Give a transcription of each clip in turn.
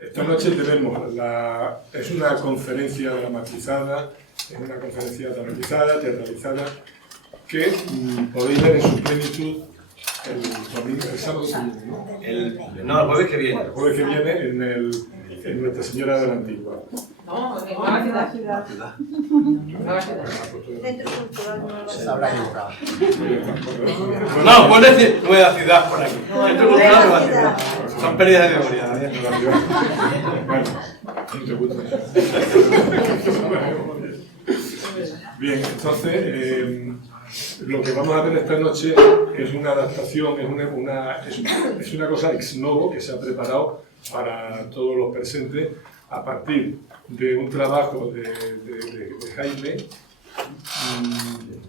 Esta noche tenemos es una conferencia dramatizada, teatralizada, que podéis ver en su plenitud el sábado que viene, ¿no? El jueves que viene. El jueves que viene en Nuestra Señora de la Antigua. No, en Nueva Ciudad. Centro Cultural Nueva Se habrá equivocado. No, puedes decir Nueva Ciudad por aquí. Centro Cultural Nueva Ciudad. Son pérdidas de memoria. Bueno, no te gusta. Bien, entonces, lo que vamos a ver esta noche es una adaptación, es una cosa ex novo que se ha preparado para todos los presentes a partir de un trabajo de Jaime.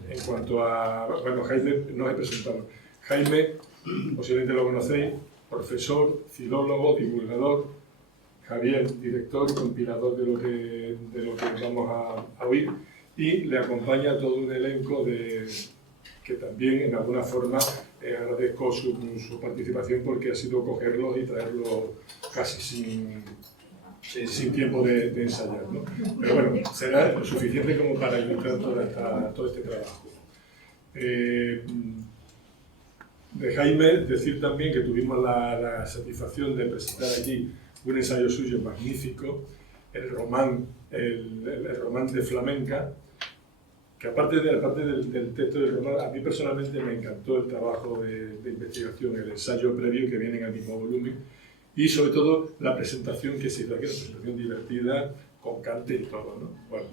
En cuanto a... Bueno, Jaime no os he presentado. Jaime, posiblemente lo conocéis, profesor, filólogo, divulgador. Javier, director y compilador de lo que vamos a oír. Y le acompaña todo un elenco que también, en alguna forma, agradezco su participación porque ha sido cogerlos y traerlos casi sin tiempo de ensayar, ¿no? Pero bueno, será lo suficiente como para ilustrar todo este trabajo. De Jaime, decir también que tuvimos la satisfacción de presentar aquí un ensayo suyo magnífico, el román de Flamenca, que aparte del texto del román, a mí personalmente me encantó el trabajo de investigación, el ensayo previo que viene en el mismo volumen, y sobre todo la presentación que se hizo aquí, una presentación divertida, con cante y todo, ¿no? Bueno.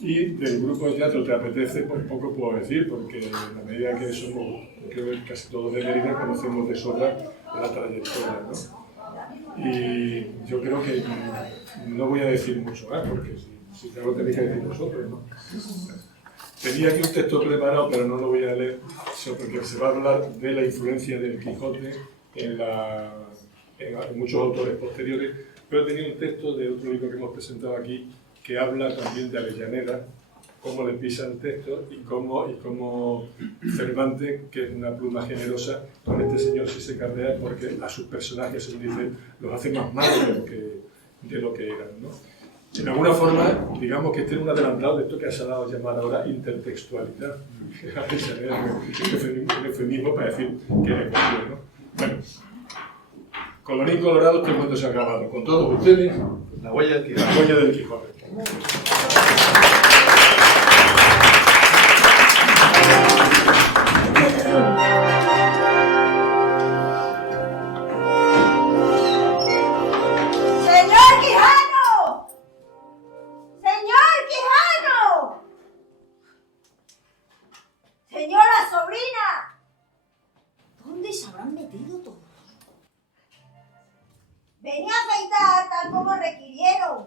Y del grupo de teatro Te Apetece, pues poco puedo decir, porque en la medida que somos, creo que casi todos de Mérida, conocemos de sobra la trayectoria, ¿no? Y yo creo que no voy a decir mucho más, porque si ya lo tenéis que decir vosotros, ¿no? Tenía aquí un texto preparado, pero no lo voy a leer, porque se va a hablar de la influencia del Quijote en muchos autores posteriores, pero tenía un texto de otro libro que hemos presentado aquí que habla también de Avellaneda, cómo le pisa el texto y cómo Cervantes, que es una pluma generosa, con este señor sí se cardea porque a sus personajes, se dice, los hace más malos de lo que eran, ¿no? En alguna forma, digamos que este es un adelantado de esto que se ha dado a llamar ahora intertextualidad. Un eufemismo para decir que es obvio, ¿no? Bueno, colorín colorado, este cuento se ha acabado. Con todos ustedes, La huella del Quijote. la huella del Quijote. ¡Señora sobrina! ¿Dónde se habrán metido todos? Venía a afeitar tal como requirieron.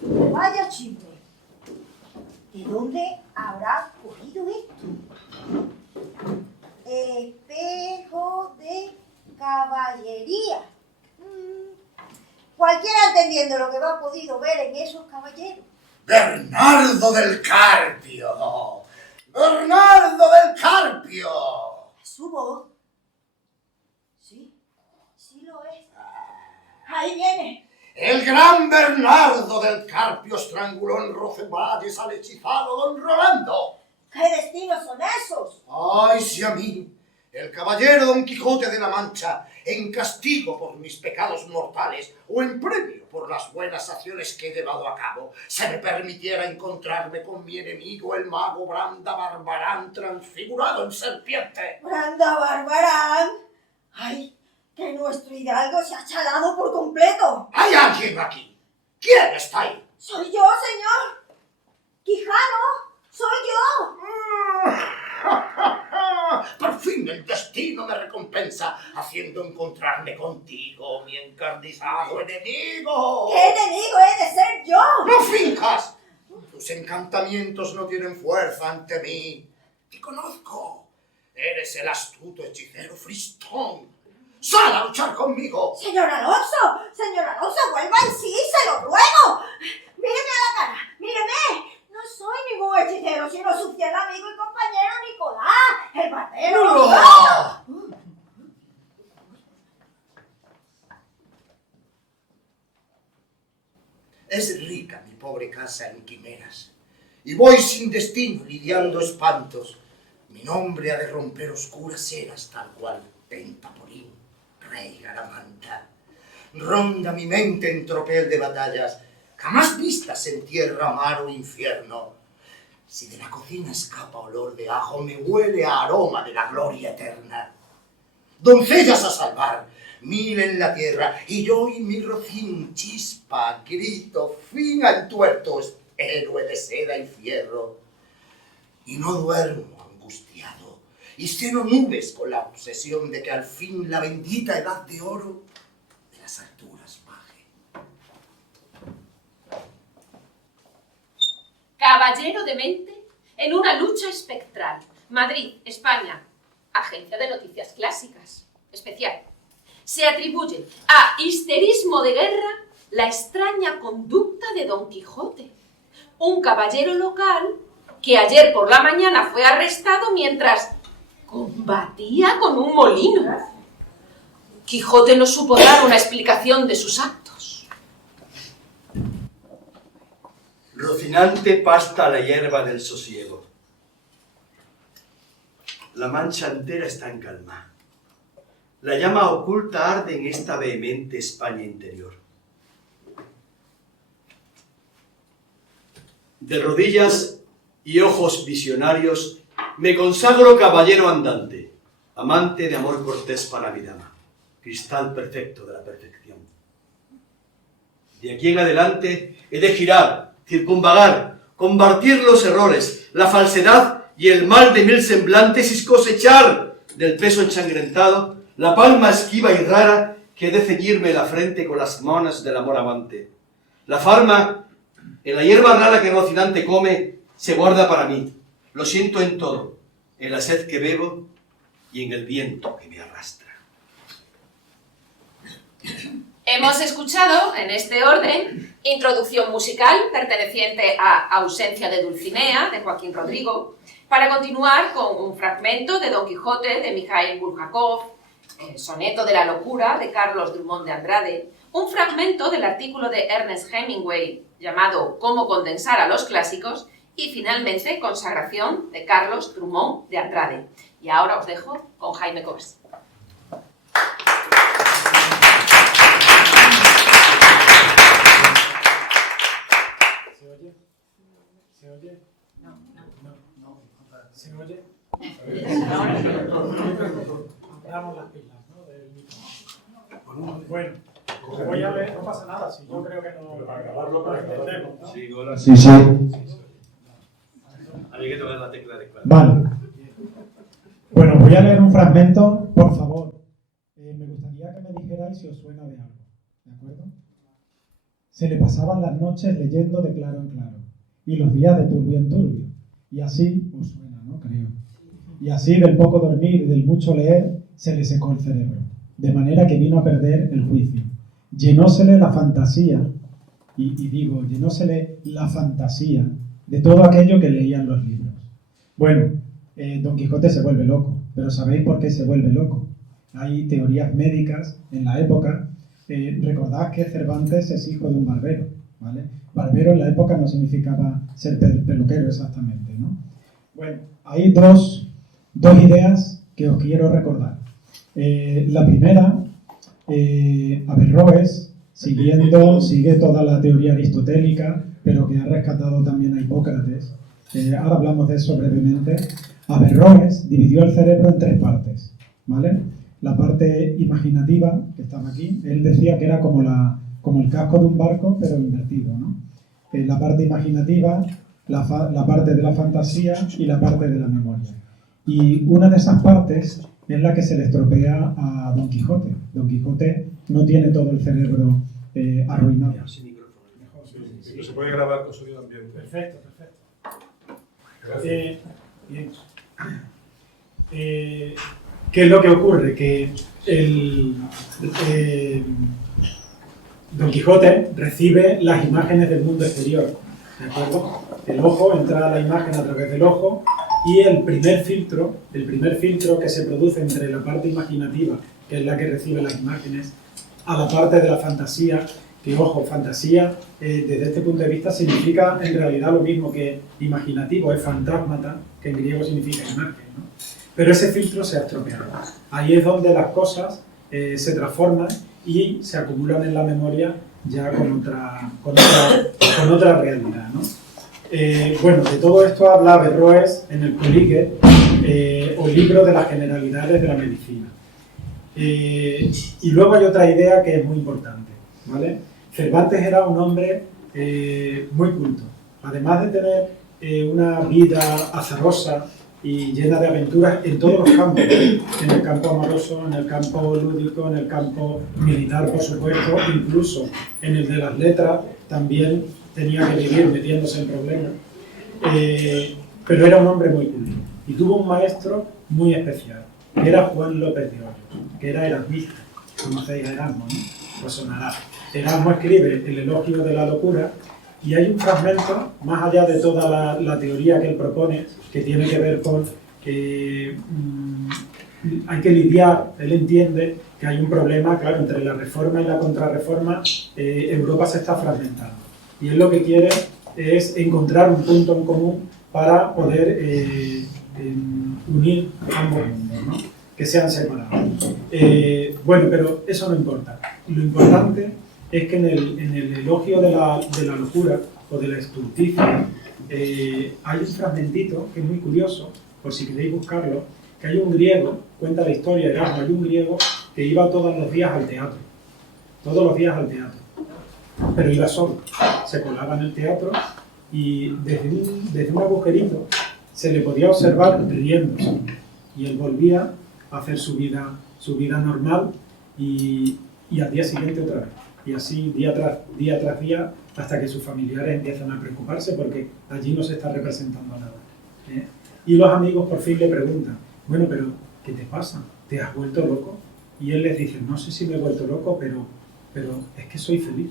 Vaya chisme. ¿De dónde habrá cogido esto? Espejo de caballería. Cualquiera entendiendo lo que va podido ver en esos caballeros. ¡Bernardo del Carpio! ¡Bernardo del Carpio! Su voz. Sí, sí lo es. Ahí viene. El gran Bernardo del Carpio estranguló en Roceballes al hechizado don Rolando. ¿Qué destinos son esos? ¡Ay, si a mí, el caballero Don Quijote de la Mancha, en castigo por mis pecados mortales o en premio por las buenas acciones que he llevado a cabo, se me permitiera encontrarme con mi enemigo, el mago Branda Barbarán, transfigurado en serpiente! ¡Branda Barbarán! ¡Ay, que nuestro hidalgo se ha chalado por completo! ¿Hay alguien aquí? ¿Quién está ahí? ¡Soy yo, señor! ¡Quijano! ¡Soy yo! Por fin el destino me recompensa haciendo encontrarme contigo, mi encarnizado enemigo. ¿Qué enemigo he de ser yo? ¡No finjas! Tus encantamientos no tienen fuerza ante mí. Te conozco. Eres el astuto hechicero Fristón. ¡Sal a luchar conmigo! Señor Alonso, vuelva en sí, se lo ruego. Míreme a la cara, míreme. No soy ningún hechicero, sino su fiel amigo y compañero Nicolás, el barbero. ¡No! fracasa en quimeras. Y voy sin destino lidiando espantos. Mi nombre ha de romper oscuras eras, tal cual Tentaporín, rey Garamanta. Ronda mi mente en tropel de batallas, jamás vistas en tierra, mar o infierno. Si de la cocina escapa olor de ajo, me huele a aroma de la gloria eterna. Doncellas a salvar, 1000 en la tierra, y yo y mi rocín, chispa, grito, fin al tuerto, héroe de seda y fierro. Y no duermo angustiado, y ceno nubes con la obsesión de que al fin la bendita edad de oro de las alturas baje. Caballero demente en una lucha espectral. Madrid, España. Agencia de Noticias Clásicas. Especial. Se atribuye a histerismo de guerra la extraña conducta de Don Quijote, un caballero local que ayer por la mañana fue arrestado mientras combatía con un molino. Quijote no supo dar una explicación de sus actos. Rocinante pasta la hierba del sosiego. La Mancha entera está en calma. La llama oculta arde en esta vehemente España interior. De rodillas y ojos visionarios me consagro caballero andante, amante de amor cortés para mi dama, cristal perfecto de la perfección. De aquí en adelante he de girar, circunvagar, combatir los errores, la falsedad y el mal de 1000 semblantes y cosechar del peso ensangrentado la palma esquiva y rara que he de ceñirme la frente con las manos del amor amante. La farma, en la hierba rara que Rocinante come, se guarda para mí. Lo siento en todo, en la sed que bebo y en el viento que me arrastra. Hemos escuchado, en este orden, introducción musical perteneciente a Ausencia de Dulcinea, de Joaquín Rodrigo, para continuar con un fragmento de Don Quijote, de Mikhail Bulgakov, el soneto de la locura, de Carlos Drummond de Andrade, un fragmento del artículo de Ernest Hemingway, llamado Cómo condensar a los clásicos, y finalmente Consagración, de Carlos Drummond de Andrade. Y ahora os dejo con Jaime Cobas. ¿Se oye? ¿Se oye? No. ¿Se oye? Damos las pilas, ¿no? Del micrófono. Bueno, voy a ver, no pasa nada, si yo creo que no. Para grabarlo, para entendemos, ¿no? Sí, hola. Sí. Hay que tocar la tecla de clave. Vale. Bueno, voy a leer un fragmento, por favor. Me gustaría que me dijerais si os suena de algo, ¿de acuerdo? Se le pasaban las noches leyendo de claro en claro, y los días de turbio en turbio. Y así os suena, ¿no? Creo. Y así del poco dormir y del mucho leer, se le secó el cerebro, de manera que vino a perder el juicio. Llenósele la fantasía, llenósele la fantasía de todo aquello que leían los libros. Bueno, Don Quijote se vuelve loco, pero ¿sabéis por qué se vuelve loco? Hay teorías médicas en la época. Recordad que Cervantes es hijo de un barbero, ¿vale? Barbero en la época no significaba ser peluquero exactamente, ¿no? Bueno, hay dos ideas que os quiero recordar. La primera, Averroes, sigue toda la teoría aristotélica, pero que ha rescatado también a Hipócrates. Ahora hablamos de eso brevemente. Averroes dividió el cerebro en 3 partes, ¿vale? La parte imaginativa, que estaba aquí, él decía que era como el casco de un barco, pero invertido, ¿no? La parte imaginativa, la parte de la fantasía y la parte de la memoria. Y una de esas partes es la que se le estropea a Don Quijote. Don Quijote no tiene todo el cerebro arruinado. Se puede grabar con sonido ambiente. Perfecto. Gracias. Bien. ¿Qué es lo que ocurre? Que Don Quijote recibe las imágenes del mundo exterior, ¿de acuerdo? El ojo entra a la imagen a través del ojo y el primer filtro que se produce entre la parte imaginativa, que es la que recibe las imágenes, a la parte de la fantasía, que ojo, fantasía, desde este punto de vista significa en realidad lo mismo que imaginativo, es fantasmata, que en griego significa imagen, ¿no? Pero ese filtro se ha estropeado. Ahí es donde las cosas se transforman y se acumulan en la memoria ya con otra realidad, ¿no? Bueno, de todo esto habla Averroes en el Políquet, o libro de las generalidades de la medicina. Y luego hay otra idea que es muy importante, ¿vale? Cervantes era un hombre muy culto. Además de tener una vida azarosa y llena de aventuras en todos los campos, en el campo amoroso, en el campo lúdico, en el campo militar, por supuesto, incluso en el de las letras, también tenía que vivir metiéndose en problemas, pero era un hombre muy culto y tuvo un maestro muy especial, que era Juan López de Hoyos, que era erasmista. Conocéis a Erasmo, ¿no? Pues sonará. Erasmo escribe el Elogio de la Locura y hay un fragmento, más allá de toda la teoría que él propone, que tiene que ver con que hay que lidiar, él entiende que hay un problema, claro, entre la reforma y la contrarreforma. Europa se está fragmentando y él lo que quiere es encontrar un punto en común para poder unir ambos mundos, ¿no? Que sean separados. Bueno, pero eso no importa. Lo importante es que en el Elogio de la Locura o de la Estulticia hay un fragmentito que es muy curioso, por si queréis buscarlo, que hay un griego, cuenta la historia de Erasmo, hay un griego que iba todos los días al teatro, pero iba solo, se colaba en el teatro y desde un agujerito se le podía observar riéndose y él volvía a hacer su vida normal y al día siguiente otra vez. Y así día tras día hasta que sus familiares empiezan a preocuparse porque allí no se está representando nada. Y los amigos por fin le preguntan, bueno, pero ¿qué te pasa? ¿Te has vuelto loco? Y él les dice, no sé si me he vuelto loco, pero es que soy feliz.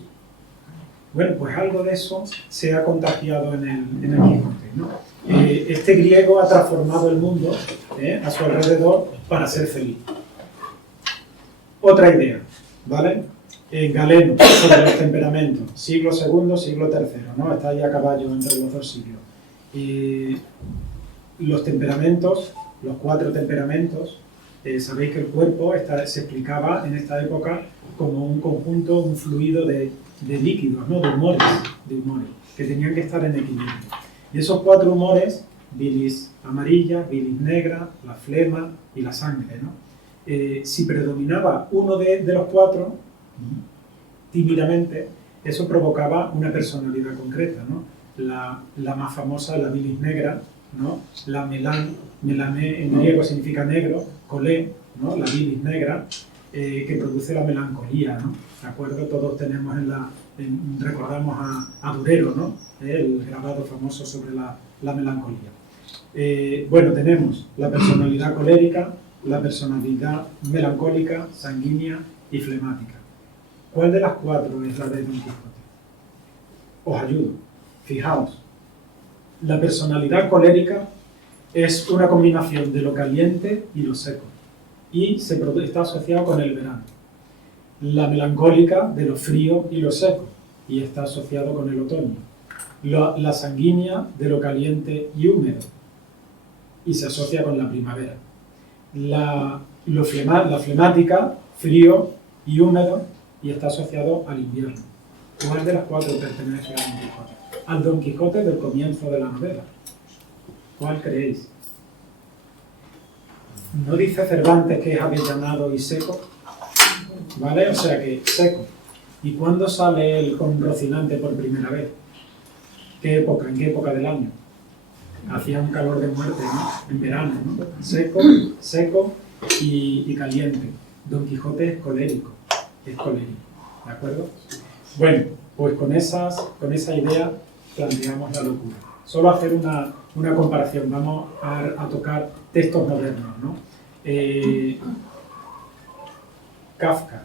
Bueno, pues algo de eso se ha contagiado en el Quijote, ¿no? Este griego ha transformado el mundo a su alrededor para ser feliz. Otra idea, ¿vale? Galeno, sobre los temperamentos, siglo II, siglo III, ¿no? Está ahí a caballo entre los dos siglos. Los temperamentos, los 4 temperamentos, sabéis que el cuerpo se explicaba en esta época como un conjunto, un fluido de líquidos, ¿no? de humores, que tenían que estar en equilibrio. Y esos 4 humores, bilis amarilla, bilis negra, la flema y la sangre, ¿no? Si predominaba uno de los 4, tímidamente, eso provocaba una personalidad concreta, ¿no? La más famosa es la bilis negra, ¿no? La melané en griego significa negro, colé, ¿no? La bilis negra, que produce la melancolía, ¿no? ¿De acuerdo? Todos tenemos recordamos a Durero, ¿no? El grabado famoso sobre la melancolía. Bueno, tenemos la personalidad colérica, la personalidad melancólica, sanguínea y flemática. ¿Cuál de las 4 es la de Don Quijote? Os ayudo. Fijaos. La personalidad colérica es una combinación de lo caliente y lo seco y está asociado con el verano. La melancólica de lo frío y lo seco y está asociado con el otoño. La sanguínea de lo caliente y húmedo y se asocia con la primavera. La flemática, frío y húmedo y está asociado al invierno. ¿Cuál de las 4 pertenece a Don Quijote? Al Don Quijote del comienzo de la novela. ¿Cuál creéis? ¿No dice Cervantes que es avellanado y seco? ¿Vale? O sea que seco. ¿Y cuándo sale él con Rocinante por primera vez? ¿Qué época? ¿En qué época del año? Hacía un calor de muerte, ¿no? En verano, ¿no? Seco y caliente. Don Quijote es colérico. ¿De acuerdo? Bueno, pues con esa idea planteamos la locura. Solo hacer una comparación. Vamos a tocar textos modernos, ¿no? Kafka,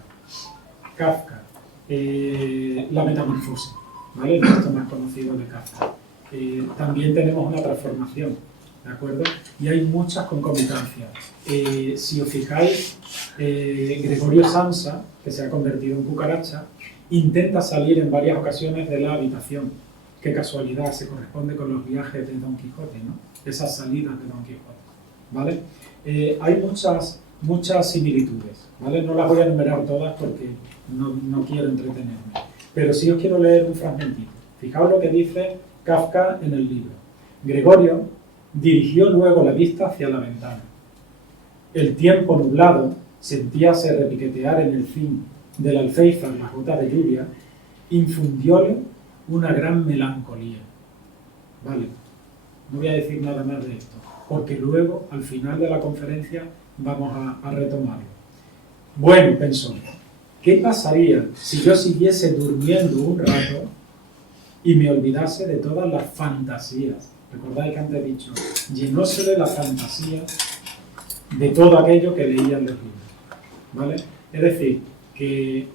la metamorfosis, ¿vale? El texto más conocido de Kafka. También tenemos una transformación, ¿de acuerdo? Y hay muchas concomitancias. Si os fijáis, Gregorio Samsa, que se ha convertido en cucaracha, intenta salir en varias ocasiones de la habitación. Qué casualidad, se corresponde con los viajes de Don Quijote, ¿no? Esas salidas de Don Quijote, ¿vale? Hay muchas similitudes, ¿vale? No las voy a enumerar todas porque no quiero entretenerme, pero sí os quiero leer un fragmentito. Fijaos lo que dice Kafka en el libro. Gregorio dirigió luego la vista hacia la ventana. El tiempo nublado sentíase repiquetear en el fin del alféizar las gotas de lluvia, infundióle una gran melancolía. Vale, no voy a decir nada más de esto, porque luego, al final de la conferencia, vamos a retomarlo. Bueno, pensó, ¿qué pasaría si yo siguiese durmiendo un rato y me olvidase de todas las fantasías? Recordáis que antes he dicho, llenóse de la fantasía de todo aquello que leía en los libros, ¿vale? Es decir, que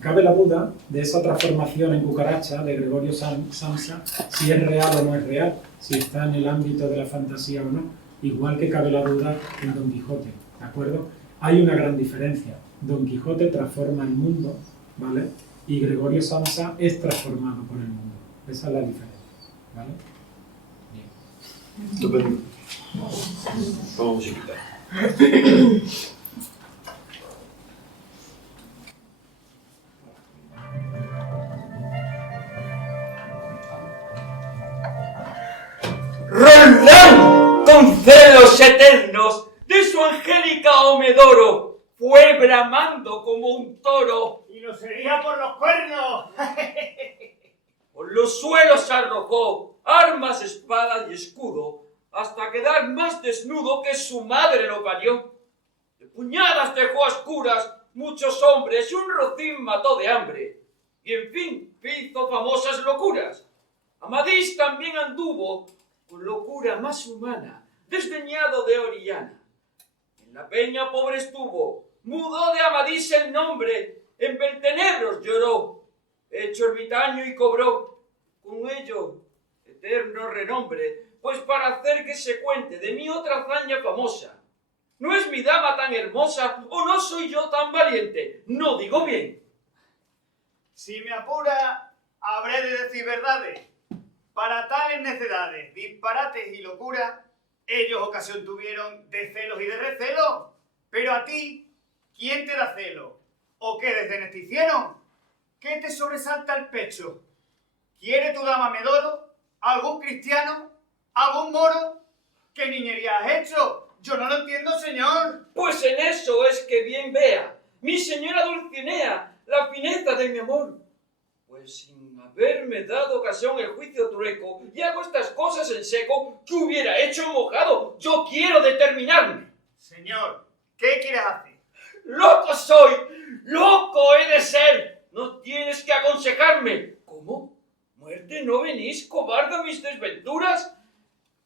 cabe la duda de esa transformación en cucaracha de Gregorio Samsa, si es real o no es real, si está en el ámbito de la fantasía o no, igual que cabe la duda en Don Quijote, ¿de acuerdo? Hay una gran diferencia. Don Quijote transforma el mundo, ¿vale? Y Gregorio Samsa es transformado por el mundo. Esa es la diferencia, ¿vale? Bien. Estupendo. Como musiquita. Roldán, con celos eternos de su angélica Omedoro, fue bramando como un toro. ¡Y lo sería por los cuernos! Por los suelos arrojó armas, espada y escudo, hasta quedar más desnudo que su madre lo parió. De puñadas dejó a oscuras muchos hombres y un rocín mató de hambre. Y en fin, hizo famosas locuras. Amadís también anduvo con locura más humana, desdeñado de Orellana. En la peña pobre estuvo, mudó de Amadís el nombre, en Beltenebros lloró, hecho ermitaño y cobró, con ello, eterno renombre, pues para hacer que se cuente de mi otra hazaña famosa. ¿No es mi dama tan hermosa o no soy yo tan valiente? No digo bien. Si me apura, habré de decir verdades. Para tales necedades, disparates y locura, ellos ocasión tuvieron de celos y de recelos. Pero a ti, ¿quién te da celo? ¿O qué desdenes te hicieron? ¿Qué te sobresalta el pecho? ¿Quiere tu dama Medoro? ¿Algún cristiano? ¿Algún moro? ¿Qué niñería has hecho? Yo no lo entiendo, señor. Pues en eso es que bien vea, mi señora Dulcinea, la fineza de mi amor. Pues sin haberme dado ocasión el juicio trueco, y hago estas cosas en seco, ¿qué hubiera hecho en mojado? Yo quiero determinarme. Señor, ¿qué quieres hacer? ¡Loco soy! ¡Loco he de ser! No tienes que aconsejarme. ¿Cómo? ¿Muerte no venís, cobarde, a mis desventuras?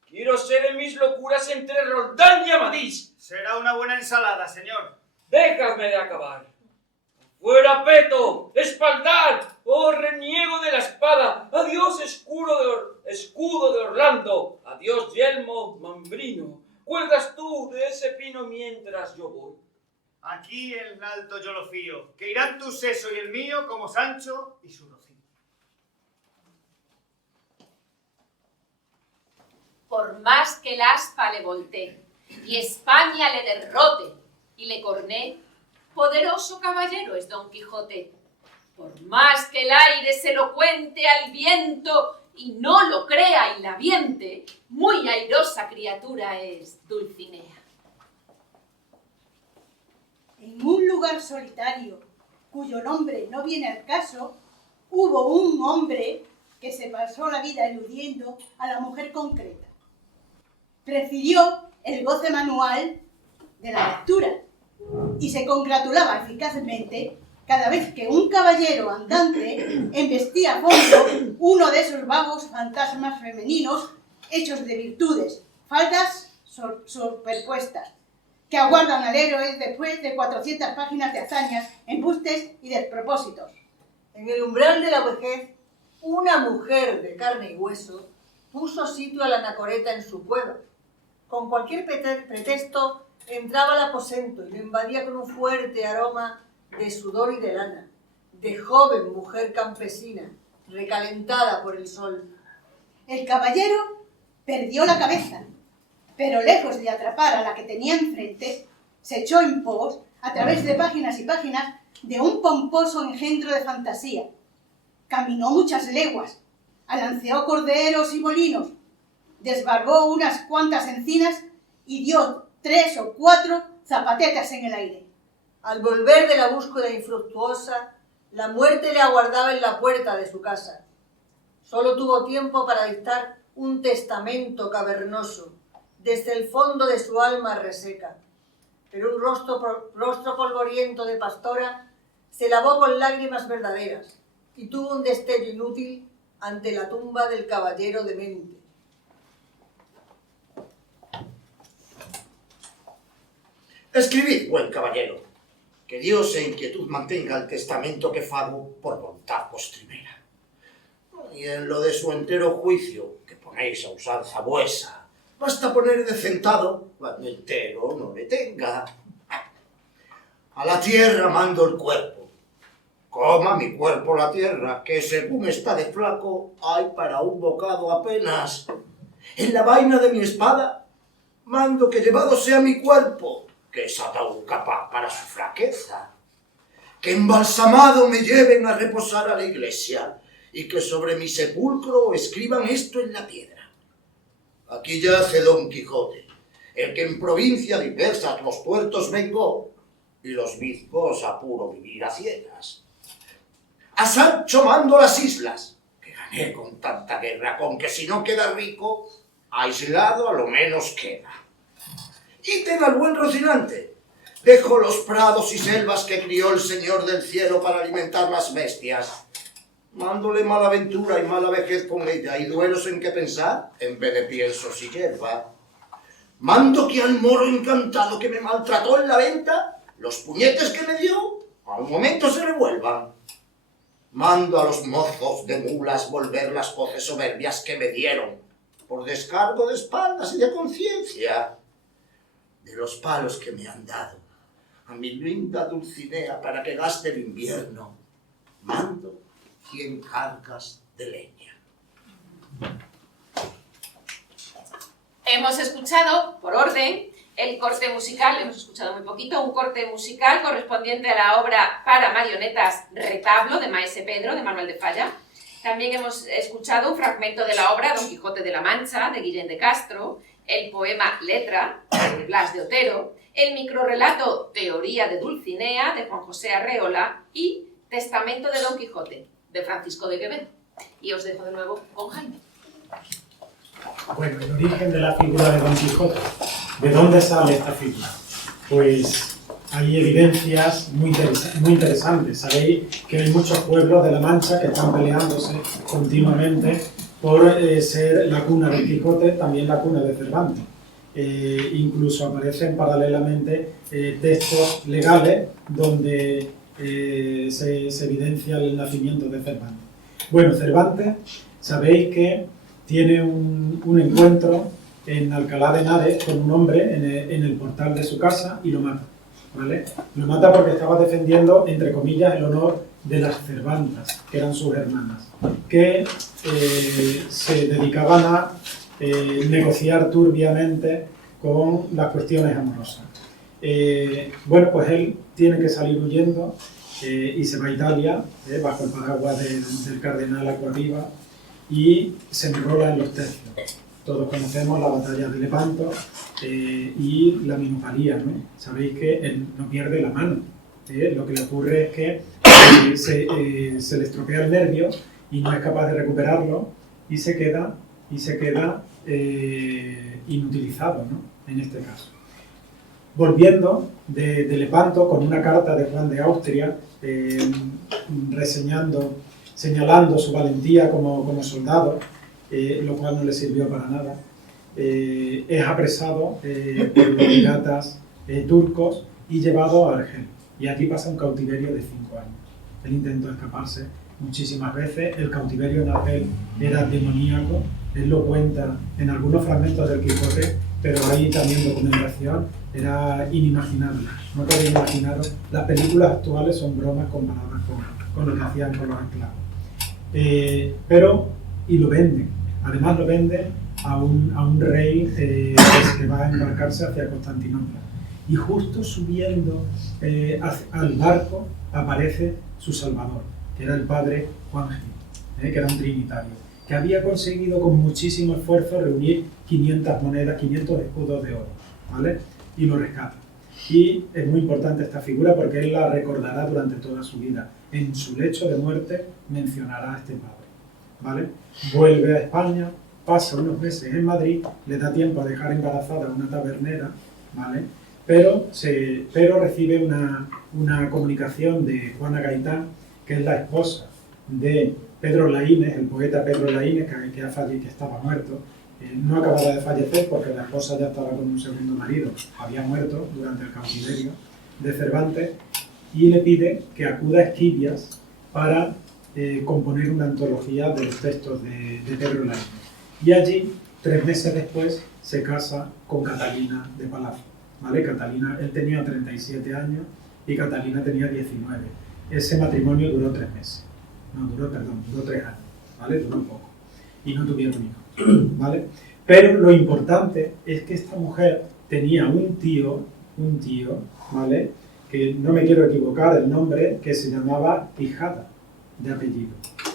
Quiero ser en mis locuras entre Roldán y Amadís. Será una buena ensalada, señor. Déjame de acabar. ¡Fuera peto! ¡Espaldar! ¡Oh, reniego de la espada! ¡Adiós, escudo de Orlando! ¡Adiós, yelmo mambrino! ¿Cuelgas tú de ese pino mientras yo voy? Aquí en alto yo lo fío, que irán tu seso y el mío como Sancho y su Rocío. Por más que el aspa le voltee y España le derrote y le corné, poderoso caballero es Don Quijote. Por más que el aire se lo cuente al viento y no lo crea y la viente, muy airosa criatura es Dulcinea. En un lugar solitario, cuyo nombre no viene al caso, hubo un hombre que se pasó la vida eludiendo a la mujer concreta. Prefirió el goce manual de la lectura y se congratulaba eficazmente cada vez que un caballero andante embestía a fondo uno de esos vagos fantasmas femeninos hechos de virtudes, faltas superpuestas, que aguardan al héroe después de 400 páginas de hazañas, embustes y despropósitos. En el umbral de la vejez, una mujer de carne y hueso puso sitio a la anacoreta en su cueva. Con cualquier pretexto entraba al aposento y lo invadía con un fuerte aroma de sudor y de lana, de joven mujer campesina, recalentada por el sol. El caballero perdió la cabeza, pero lejos de atrapar a la que tenía enfrente, se echó en pos, a través de páginas y páginas, de un pomposo engendro de fantasía. Caminó muchas leguas, alanceó corderos y molinos, desbarbó unas cuantas encinas y dio 3 o 4 zapatetas en el aire. Al volver de la búsqueda infructuosa, la muerte le aguardaba en la puerta de su casa. Solo tuvo tiempo para dictar un testamento cavernoso, desde el fondo de su alma reseca. Pero un rostro polvoriento de pastora se lavó con lágrimas verdaderas y tuvo un destello inútil ante la tumba del caballero demente. Escribid, buen caballero, que Dios en quietud mantenga el testamento que fago por voluntad postrimera. Y en lo de su entero juicio, que ponéis a usanza vuesa, basta poner decentado cuando entero no le tenga. A la tierra mando el cuerpo. Coma mi cuerpo la tierra, que según está de flaco, hay para un bocado apenas. En la vaina de mi espada, mando que llevado sea mi cuerpo, que es ataúd capaz para su flaqueza. Que embalsamado me lleven a reposar a la iglesia, y que sobre mi sepulcro escriban esto en la piedra. Aquí yace Don Quijote, el que en provincia diversas los tuertos vengó, y los bizcos a puro vivir a ciegas. A Sancho mando las islas, que gané con tanta guerra, con que si no queda rico, aislado a lo menos queda. Ítem al buen Rocinante, dejo los prados y selvas que crió el Señor del cielo para alimentar las bestias. Mándole mala ventura y mala vejez con ella, y duelos en que pensar, en vez de piensos y hierba. Mando que al moro encantado que me maltrató en la venta, los puñetes que me dio, a un momento se revuelvan. Mando a los mozos de mulas volver las voces soberbias que me dieron, por descargo de espaldas y de conciencia. De los palos que me han dado a mi linda Dulcinea para que gaste el invierno, mando 100 cargas de leña. Hemos escuchado, por orden, el corte musical, hemos escuchado muy poquito, un corte musical correspondiente a la obra para marionetas Retablo, de Maese Pedro, de Manuel de Falla. También hemos escuchado un fragmento de la obra Don Quijote de la Mancha, de Guillén de Castro, el poema Letra, de Blas de Otero, el microrrelato Teoría de Dulcinea, de Juan José Arreola, y Testamento de Don Quijote, de Francisco de Quevedo. Y os dejo de nuevo con Jaime. Bueno, el origen de la figura de Don Quijote. ¿De dónde sale esta figura? Pues hay evidencias muy interesantes. Sabéis que hay muchos pueblos de la Mancha que están peleándose continuamente por ser la cuna del Quijote, también la cuna de Cervantes. Incluso aparecen paralelamente textos legales donde se evidencia el nacimiento de Cervantes. Bueno, Cervantes, sabéis que tiene un encuentro en Alcalá de Henares con un hombre en el portal de su casa y lo mata, ¿vale? Lo mata porque estaba defendiendo, entre comillas, el honor de las Cervantas, que eran sus hermanas, que se dedicaban a negociar turbiamente con las cuestiones amorosas. Bueno, pues él tiene que salir huyendo y se va a Italia, bajo el paraguas del cardenal Acquaviva, y se enrola en los tercios. Todos conocemos la batalla de Lepanto y la minopalía, ¿no? Sabéis que él no pierde la mano. Lo que le ocurre es que se le estropea el nervio y no es capaz de recuperarlo y se queda inutilizado, ¿no? En este caso. Volviendo de Lepanto con una carta de Juan de Austria señalando su valentía como soldado, lo cual no le sirvió para nada, es apresado por los piratas turcos y llevado a Argel. Y aquí pasa un cautiverio de 5 años. Él intentó escaparse muchísimas veces, el cautiverio en Argel era demoníaco Él lo cuenta en algunos fragmentos del Quijote, pero hay también documentación, era inimaginable. No podéis imaginaros, las películas actuales son bromas comparadas con lo que hacían con los esclavos. Y lo venden, además lo venden a un rey que va a embarcarse hacia Constantinopla. Y justo subiendo al barco aparece su salvador, que era el padre Juan Gil, que era un trinitario, que había conseguido con muchísimo esfuerzo reunir 500 monedas, 500 escudos de oro, ¿vale? Y lo rescata. Y es muy importante esta figura porque él la recordará durante toda su vida. En su lecho de muerte mencionará a este padre, ¿vale? Vuelve a España, pasa unos meses en Madrid, le da tiempo a dejar embarazada a una tabernera, ¿vale? Pero recibe una comunicación de Juana Gaitán, que es la esposa de Pedro Laínez, el poeta Pedro Laínez, que estaba muerto. No acababa de fallecer porque la esposa ya estaba con un segundo marido, había muerto durante el cautiverio de Cervantes, y le pide que acuda a Esquivias para componer una antología de los textos de Pedro Laínez. Y allí, 3 meses después, se casa con Catalina de Palacio, ¿vale? Catalina, él tenía 37 años y Catalina tenía 19. Ese matrimonio duró 3 meses. Duró 3 años, ¿vale? Duró poco. Y no tuvieron hijos, ¿vale? Pero lo importante es que esta mujer tenía un tío, ¿vale? Que no me quiero equivocar el nombre, que se llamaba Quijada, de apellido.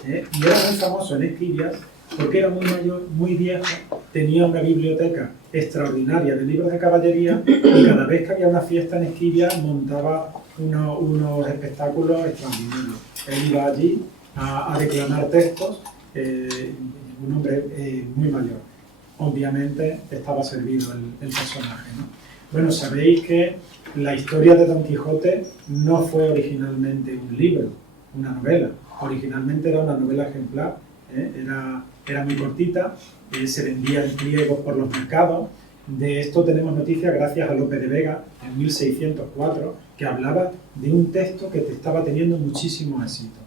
Y era muy famoso en Esquivias porque era muy mayor, muy viejo, tenía una biblioteca extraordinaria de libros de caballería y cada vez que había una fiesta en Esquivias montaba unos espectáculos extraordinarios. Él iba allí a declamar textos, un hombre muy mayor. Obviamente estaba servido el personaje, ¿no? Bueno, sabéis que la historia de Don Quijote no fue originalmente un libro, una novela. Originalmente era una novela ejemplar, era muy cortita, se vendía en pliegos por los mercados. De esto tenemos noticias gracias a Lope de Vega en 1604, que hablaba de un texto que estaba teniendo muchísimo éxito.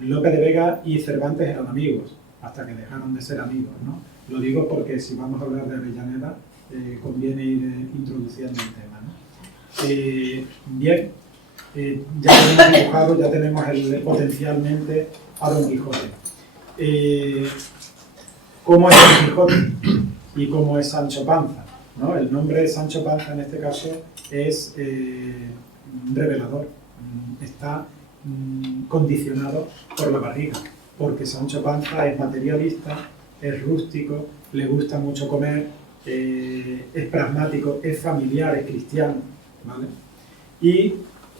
Lope de Vega y Cervantes eran amigos, hasta que dejaron de ser amigos, ¿no? Lo digo porque si vamos a hablar de Avellaneda, conviene ir introduciendo el tema, ¿no? Bien, ya tenemos dibujado, ya tenemos potencialmente a Don Quijote. ¿Cómo es Don Quijote? Y cómo es Sancho Panza, ¿no? El nombre de Sancho Panza en este caso es revelador, está condicionado por la barriga, porque Sancho Panza es materialista, es rústico, le gusta mucho comer, es pragmático, es familiar, es cristiano, ¿vale? Y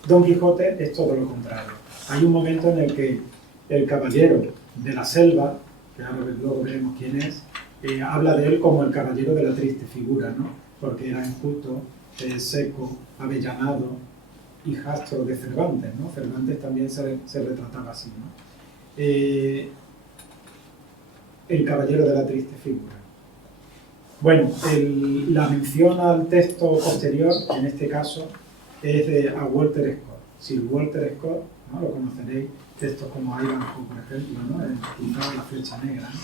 Don Quijote es todo lo contrario. Hay un momento en el que el caballero de la selva, que ahora luego veremos quién es, habla de él como el caballero de la triste figura, ¿no? Porque era enjuto, seco, avellanado, hijastro de Cervantes, ¿no? Cervantes también se retrataba así, ¿no? El caballero de la triste figura. Bueno, la mención al texto posterior, en este caso, es a Walter Scott. Sir Walter Scott, ¿no? Lo conoceréis, textos como Ivanhoe, por ejemplo, ¿no? Quizá La flecha negra, ¿no?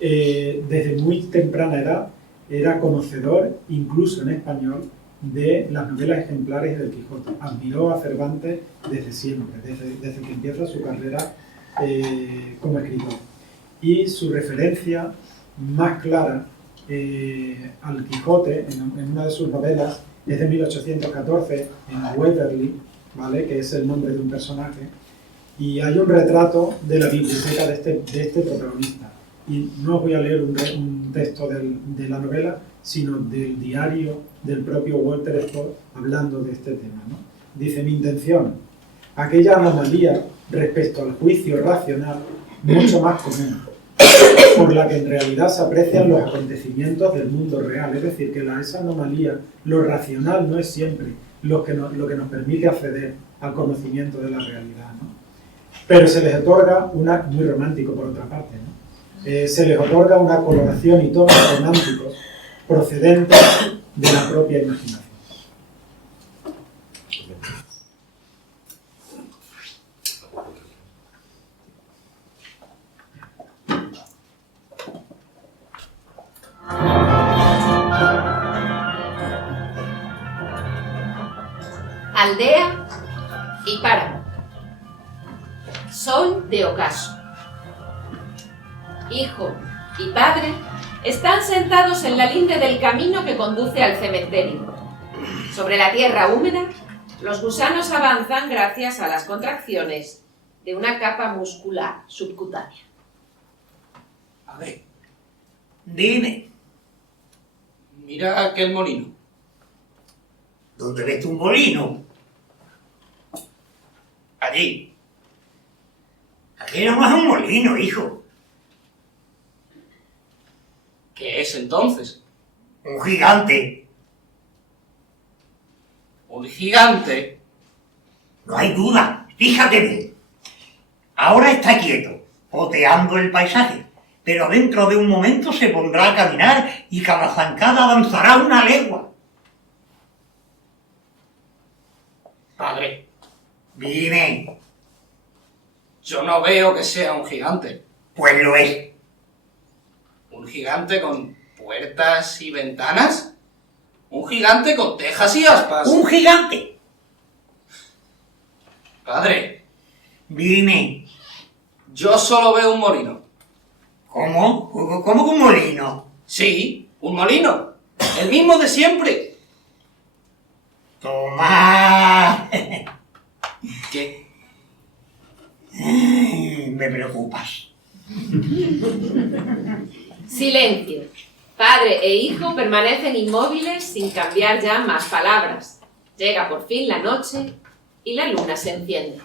Desde muy temprana edad era conocedor, incluso en español, de las novelas ejemplares del Quijote. Admiró a Cervantes desde siempre, desde que empieza su carrera como escritor. Y su referencia más clara al Quijote, en una de sus novelas, es de 1814, en Waverley, ¿vale? Que es el nombre de un personaje, y hay un retrato de la biblioteca de este protagonista. Y no os voy a leer un texto de la novela, sino del diario del propio Walter Scott hablando de este tema, ¿no? Dice: mi intención, aquella anomalía respecto al juicio racional mucho más común, por la que en realidad se aprecian los acontecimientos del mundo real. Es decir, que esa anomalía, lo racional no es siempre lo que nos permite acceder al conocimiento de la realidad, ¿no? Pero se les otorga muy romántico por otra parte, ¿no? Se les otorga una coloración y tonos románticos procedentes de la propia imaginación. aldea y páramo. Sol de ocaso. Hijo y padre están sentados en la linde del camino que conduce al cementerio. Sobre la tierra húmeda, los gusanos avanzan gracias a las contracciones de una capa muscular subcutánea. A ver, dime. Mira aquel molino. ¿Dónde ves tu molino? Allí. Aquí no es un molino, hijo. ¿Qué es entonces? Un gigante. Un gigante. No hay duda. Fíjate bien. Ahora está quieto, oteando el paisaje, pero dentro de un momento se pondrá a caminar y cada zancada avanzará una legua. Padre, Dime. yo no veo que sea un gigante. Pues lo es. ¿Un gigante con puertas y ventanas? ¿Un gigante con tejas y aspas? ¡Un gigante! Padre, Dime. yo solo veo un molino. ¿Cómo? ¿Cómo que un molino? Sí, un molino. El mismo de siempre. Toma. ¿Qué? Me preocupas. Silencio. Padre e hijo permanecen inmóviles sin cambiar ya más palabras. Llega por fin la noche y la luna se enciende.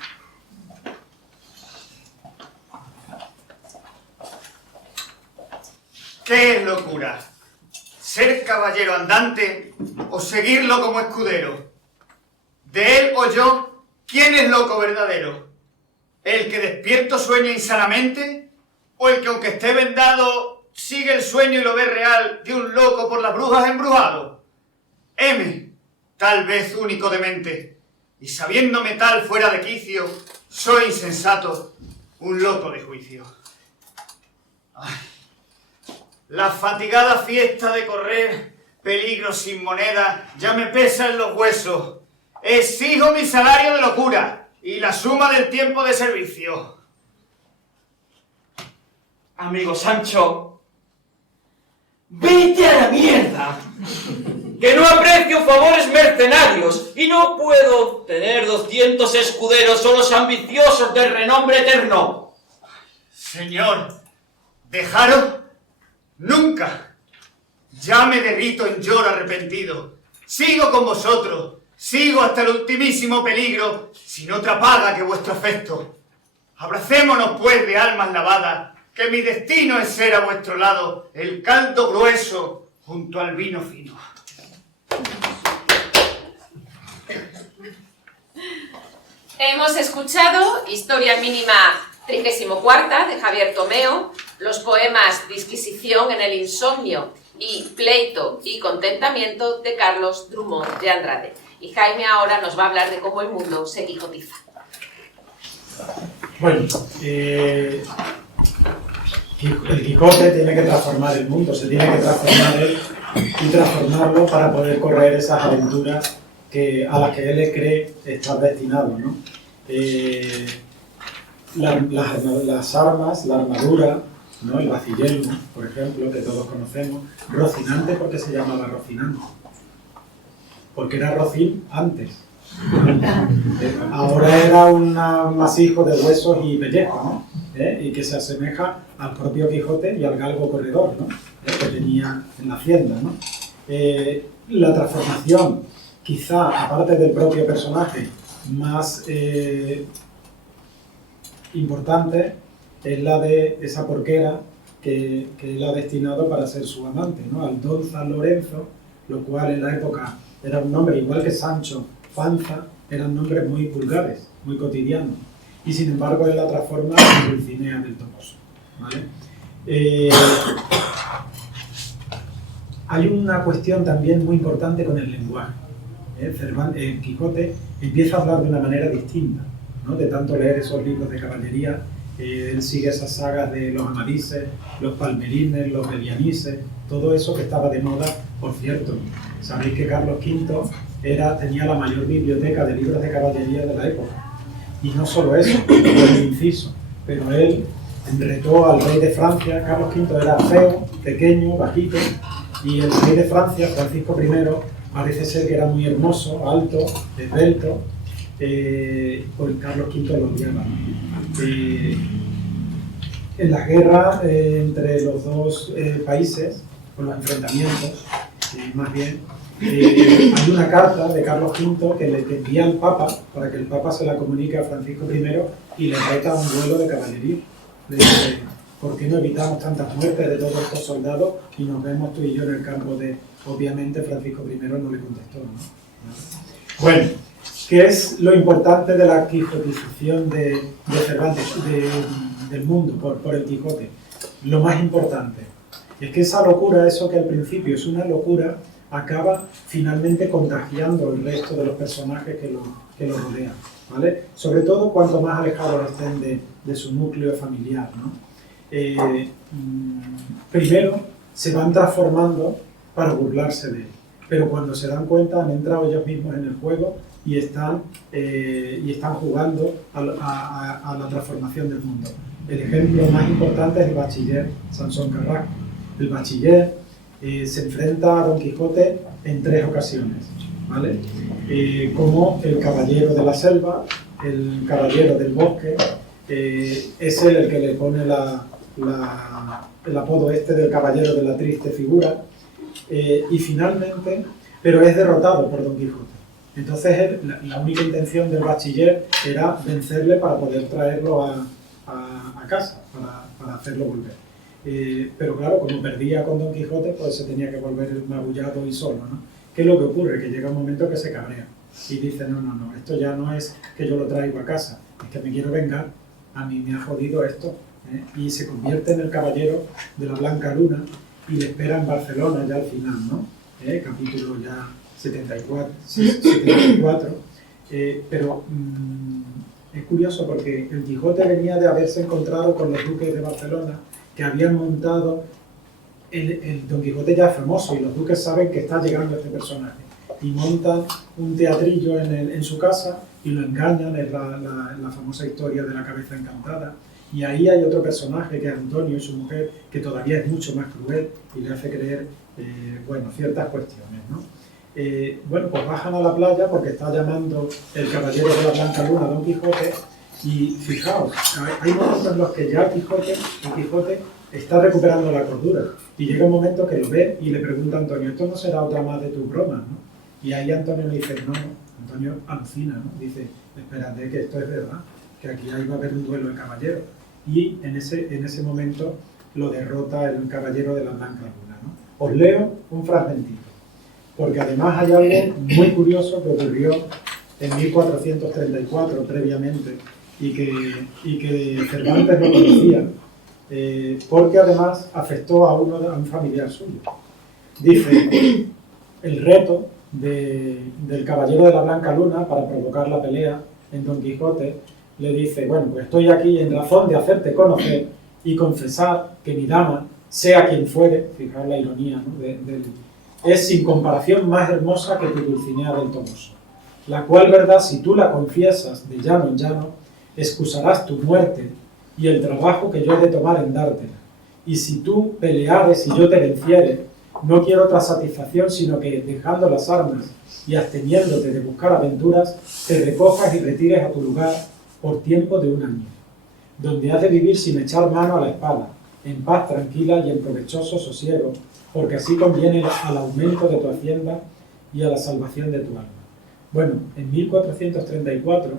¿Qué es locura? ¿Ser caballero andante o seguirlo como escudero? De él o yo, ¿quién es loco verdadero? ¿El que despierto sueña insanamente? ¿O el que aunque esté vendado sigue el sueño y lo ve real de un loco por las brujas embrujado? Heme, tal vez único de mente, y sabiéndome tal fuera de quicio, soy insensato, un loco de juicio. Ay. La fatigada fiesta de correr, peligro sin moneda, ya me pesa en los huesos. Exijo mi salario de locura y la suma del tiempo de servicio. Amigo Sancho, vete a la mierda. Que no aprecio favores mercenarios y no puedo tener 200 escuderos solos ambiciosos del renombre eterno. Señor, dejaros nunca. Ya me derrito en lloro arrepentido. Sigo con vosotros, sigo hasta el ultimísimo peligro, sin otra paga que vuestro afecto. Abracémonos pues de almas lavadas, que mi destino es ser a vuestro lado el caldo grueso junto al vino fino. Hemos escuchado Historia Mínima 34 de Javier Tomeo, los poemas Disquisición en el insomnio y Pleito y contentamiento de Carlos Drummond de Andrade. Y Jaime ahora nos va a hablar de cómo el mundo se quijotiza. Bueno, el Quijote tiene que transformar el mundo, se tiene que transformar él y transformarlo para poder correr esas aventuras a las que él cree estar destinado, ¿no? Las armas, la armadura, ¿no? El bacillelmo, por ejemplo, que todos conocemos. Rocinante, porque se llamaba Rocinante, porque era Rocín antes. Ahora era un masijo de huesos y pellejos, ¿no? Y que se asemeja al propio Quijote y al galgo corredor, ¿no? Que tenía en la hacienda, ¿no? La transformación, quizá, aparte del propio personaje, más importante es la de esa porquera que él ha destinado para ser su amante, ¿no? Aldonza Lorenzo, lo cual en la época era un nombre, igual que Sancho Panza, eran nombres muy vulgares, muy cotidianos, y sin embargo él la transforma en Dulcinea del Toboso, ¿vale? Hay una cuestión también muy importante con el lenguaje. Quijote empieza a hablar de una manera distinta, ¿no? De tanto leer esos libros de caballería, él sigue esas sagas de los Amadises, los Palmerines, los Belianises, todo eso que estaba de moda Por cierto, sabéis que Carlos V tenía la mayor biblioteca de libros de caballería de la época. Y no solo eso, por el inciso, pero él retó al rey de Francia. Carlos V era feo, pequeño, bajito, y el rey de Francia, Francisco I, parece ser que era muy hermoso, alto, esbelto, pues Carlos V lo odiaba. En las guerras entre los dos países, con los enfrentamientos, más bien, hay una carta de Carlos V que le envía al Papa para que el Papa se la comunique a Francisco I y le reta un duelo de caballería. Le dice, ¿por qué no evitamos tantas muertes de todos estos soldados y nos vemos tú y yo en el campo de... Obviamente Francisco I no le contestó, ¿no? Bueno, ¿qué es lo importante de la quijotización de Cervantes, del mundo por el Quijote? Lo más importante es que esa locura, eso que al principio es una locura, acaba finalmente contagiando el resto de los personajes que lo rodean, ¿vale? Sobre todo cuanto más alejados estén de su núcleo familiar, ¿no? Primero se van transformando para burlarse de él, pero cuando se dan cuenta han entrado ellos mismos en el juego y están jugando a la transformación del mundo. El ejemplo más importante es el bachiller Sansón Carrasco. El bachiller se enfrenta a Don Quijote en 3 ocasiones, ¿vale? Como el caballero de la selva, el caballero del bosque, es él el que le pone el apodo del caballero de la triste figura, y finalmente, pero es derrotado por Don Quijote. Entonces la única intención del bachiller era vencerle para poder traerlo a casa, para hacerlo volver. Pero claro, como perdía con Don Quijote, pues se tenía que volver magullado y solo, ¿no? ¿Qué es lo que ocurre? Que llega un momento que se cabrea y dice, no, esto ya no es que yo lo traigo a casa, es que me quiero vengar, a mí me ha jodido esto, ¿eh? Y se convierte en el caballero de la Blanca Luna y le espera en Barcelona ya al final, ¿no? Capítulo ya 74, pero es curioso porque el Quijote venía de haberse encontrado con los duques de Barcelona que habían montado el Don Quijote ya famoso, y los duques saben que está llegando este personaje y montan un teatrillo en su casa y lo engañan. Es la famosa historia de la cabeza encantada, y ahí hay otro personaje que es Antonio y su mujer, que todavía es mucho más cruel y le hace creer ciertas cuestiones, ¿no? Pues bajan a la playa porque está llamando el caballero de la Blanca Luna a Don Quijote, y fijaos, hay momentos en los que ya el Quijote está recuperando la cordura, y llega un momento que lo ve y le pregunta a Antonio, ¿esto no será otra más de tus bromas, no? Y ahí Antonio le dice, no, Antonio alucina, ¿no? Dice, espérate, que esto es verdad, que aquí va a haber un duelo de caballeros. Y en ese momento lo derrota el caballero de la Blanca Luna, ¿no? Os leo un fragmentito, porque además hay algo muy curioso que ocurrió en 1434 previamente, y que Cervantes no conocía, porque además afectó a un familiar suyo. Dice, el reto del caballero de la Blanca Luna para provocar la pelea en Don Quijote, le dice, bueno, pues estoy aquí en razón de hacerte conocer y confesar que mi dama, sea quien fuere, fijaos la ironía, ¿no? Es sin comparación más hermosa que tu Dulcinea del Toboso, la cual verdad, si tú la confiesas de llano en llano, excusarás tu muerte y el trabajo que yo he de tomar en dártela. Y si tú peleares y yo te venciere, no quiero otra satisfacción, sino que, dejando las armas y absteniéndote de buscar aventuras, te recojas y retires a tu lugar por tiempo de 1 año, donde has de vivir sin echar mano a la espada, en paz tranquila y en provechoso sosiego, porque así conviene al aumento de tu hacienda y a la salvación de tu alma. Bueno, en 1434,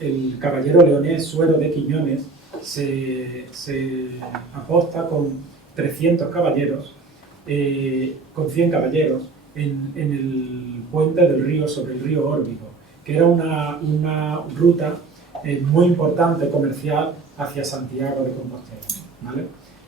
el caballero leonés Suero de Quiñones se aposta con 300 caballeros, con 100 caballeros, en el puente del río, sobre el río Órbigo, que era una ruta muy importante comercial hacia Santiago de Compostela, ¿vale?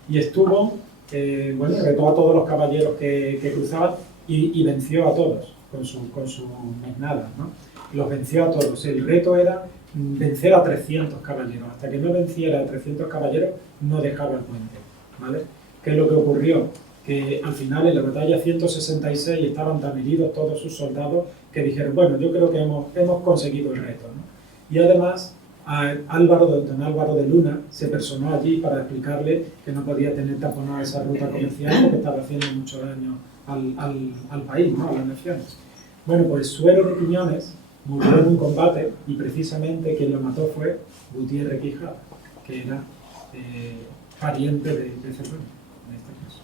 Y estuvo, retó a todos los caballeros que cruzaban y venció a todos con su mesnada, ¿no? Los venció a todos. El reto era vencer a 300 caballeros. Hasta que no venciera a 300 caballeros no dejaba el puente, ¿vale? ¿Qué es lo que ocurrió? que al final en la batalla 166 estaban tan heridos todos sus soldados que dijeron, bueno, yo creo que hemos conseguido el reto, ¿no? Y además don Álvaro de Luna se personó allí para explicarle que no podía tener taponada esa ruta comercial porque estaba haciendo mucho daño al país, ¿no? A las naciones. Bueno, pues Suero de Quiñones murió en un combate y precisamente quien lo mató fue Gutiérrez Quijada, que era pariente de Cervantes, en este caso.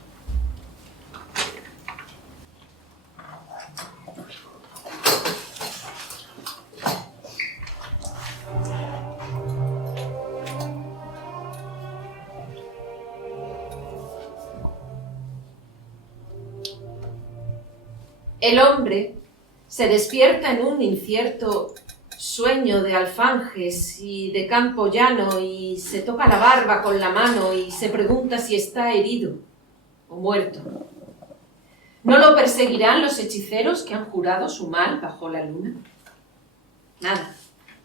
El hombre se despierta en un incierto sueño de alfanjes y de campo llano y se toca la barba con la mano y se pregunta si está herido o muerto. ¿No lo perseguirán los hechiceros que han jurado su mal bajo la luna? Nada,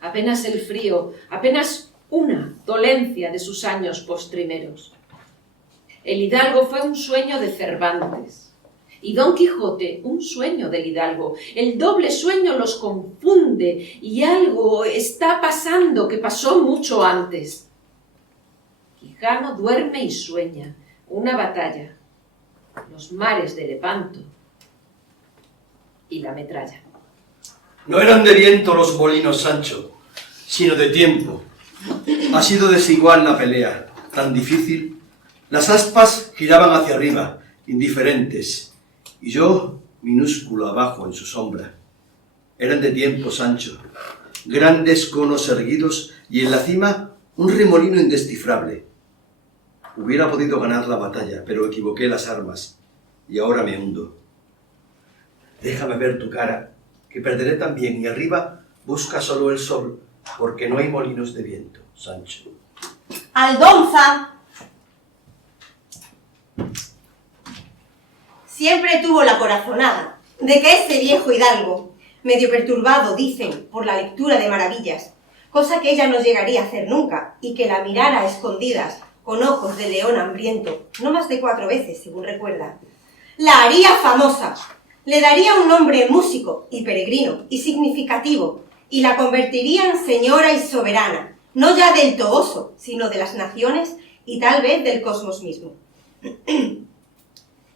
apenas el frío, apenas una dolencia de sus años postrimeros. El hidalgo fue un sueño de Cervantes. Y Don Quijote, un sueño del hidalgo. El doble sueño los confunde y algo está pasando que pasó mucho antes. Quijano duerme y sueña una batalla, los mares de Lepanto y la metralla. No eran de viento los molinos, Sancho, sino de tiempo. Ha sido desigual la pelea, tan difícil. Las aspas giraban hacia arriba, indiferentes, y yo, minúsculo abajo en su sombra. Eran de tiempo, Sancho, grandes conos erguidos y en la cima un remolino indescifrable. Hubiera podido ganar la batalla, pero equivoqué las armas y ahora me hundo. Déjame ver tu cara, que perderé también, y arriba busca solo el sol, porque no hay molinos de viento, Sancho. Aldonza siempre tuvo la corazonada de que ese viejo hidalgo, medio perturbado, dicen, por la lectura de maravillas, cosa que ella no llegaría a hacer nunca, y que la mirara a escondidas, con ojos de león hambriento, no más de 4 veces, según recuerda, la haría famosa, le daría un nombre músico y peregrino y significativo, y la convertiría en señora y soberana, no ya del Toboso, sino de las naciones y tal vez del cosmos mismo.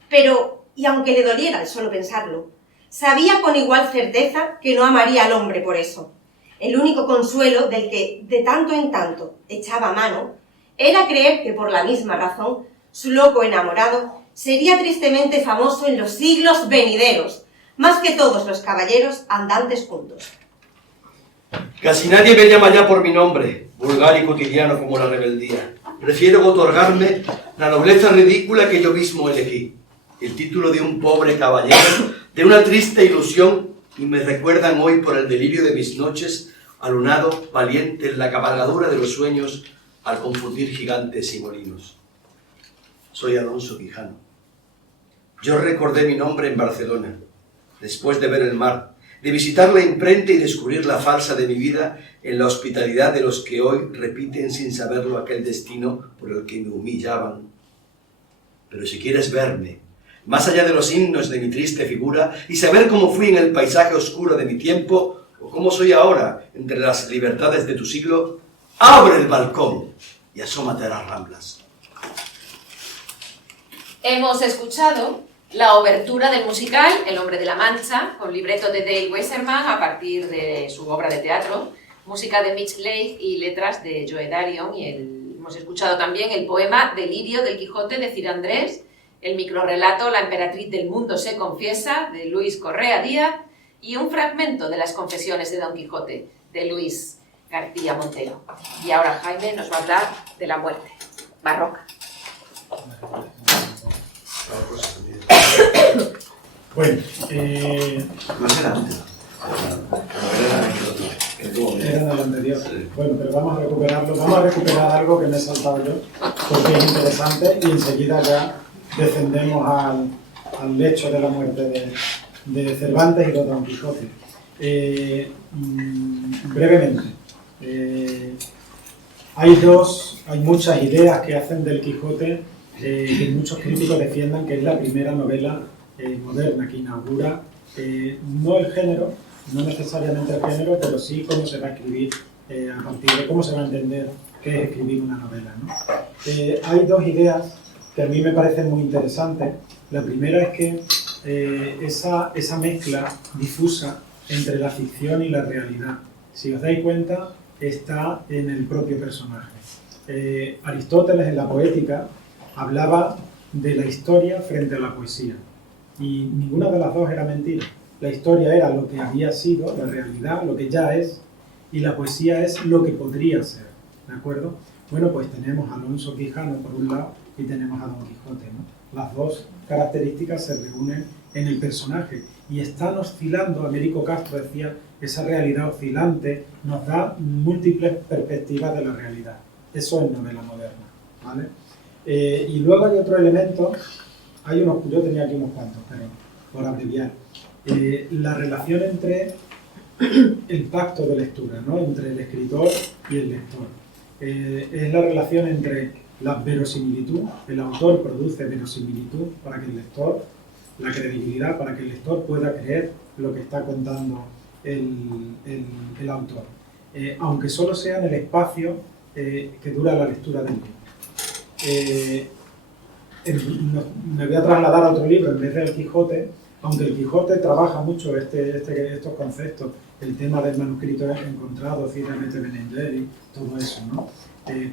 Pero, y aunque le doliera el solo pensarlo, sabía con igual certeza que no amaría al hombre por eso. El único consuelo del que de tanto en tanto echaba mano era creer que por la misma razón su loco enamorado sería tristemente famoso en los siglos venideros, más que todos los caballeros andantes juntos. Casi nadie me llama ya por mi nombre, vulgar y cotidiano como la rebeldía. Prefiero otorgarme la nobleza ridícula que yo mismo elegí, el título de un pobre caballero, de una triste ilusión, y me recuerdan hoy por el delirio de mis noches, alunado, valiente en la cabalgadura de los sueños, al confundir gigantes y molinos. Soy Alonso Quijano. Yo recordé mi nombre en Barcelona, después de ver el mar, de visitar la imprenta y descubrir la farsa de mi vida en la hospitalidad de los que hoy repiten sin saberlo aquel destino por el que me humillaban. Pero si quieres verme, más allá de los himnos de mi triste figura, y saber cómo fui en el paisaje oscuro de mi tiempo, o cómo soy ahora entre las libertades de tu siglo, abre el balcón y asómate a las ramblas. Hemos escuchado la obertura del musical El hombre de la Mancha, con libreto de Dale Weserman a partir de su obra de teatro, música de Mitch Leigh y letras de Joe Darion, y hemos escuchado también el poema Delirio del Quijote de Cir Andrés, el microrrelato La emperatriz del mundo se confiesa de Luis Correa Díaz y un fragmento de las confesiones de Don Quijote de Luis García Montero. Y ahora Jaime nos va a hablar de la muerte barroca. Bueno, era el anterior. Bueno, pero vamos a recuperarlo. Vamos a recuperar algo que me he saltado yo, porque es interesante, y enseguida ya descendemos al hecho de la muerte de Cervantes y de Don Quijote. Brevemente, hay muchas ideas que hacen del Quijote que muchos críticos defiendan que es la primera novela moderna que inaugura no el género, no necesariamente el género, pero sí cómo se va a escribir a partir de cómo se va a entender qué es escribir una novela, ¿no? Hay dos ideas que a mí me parecen muy interesantes. La primera es que esa mezcla difusa entre la ficción y la realidad, si os dais cuenta, está en el propio personaje. Aristóteles en la Poética hablaba de la historia frente a la poesía, y ninguna de las dos era mentira. La historia era lo que había sido, la realidad, lo que ya es, y la poesía es lo que podría ser, ¿de acuerdo? Bueno, pues tenemos a Alonso Quijano por un lado y tenemos a Don Quijote, ¿no? Las dos características se reúnen en el personaje y están oscilando. Américo Castro decía, esa realidad oscilante nos da múltiples perspectivas de la realidad. Eso es novela moderna, ¿vale? Y luego hay otro elemento, yo tenía aquí unos cuantos, pero por abreviar. La relación entre el pacto de lectura, ¿no? Entre el escritor y el lector. Es la relación entre la verosimilitud, el autor produce verosimilitud para que el lector, la credibilidad, para que el lector pueda creer lo que está contando el autor, aunque solo sea en el espacio que dura la lectura del libro. Me voy a trasladar a otro libro en vez del Quijote, aunque el Quijote trabaja mucho estos conceptos, el tema del manuscrito encontrado, Cide Benengeli, todo eso, ¿no?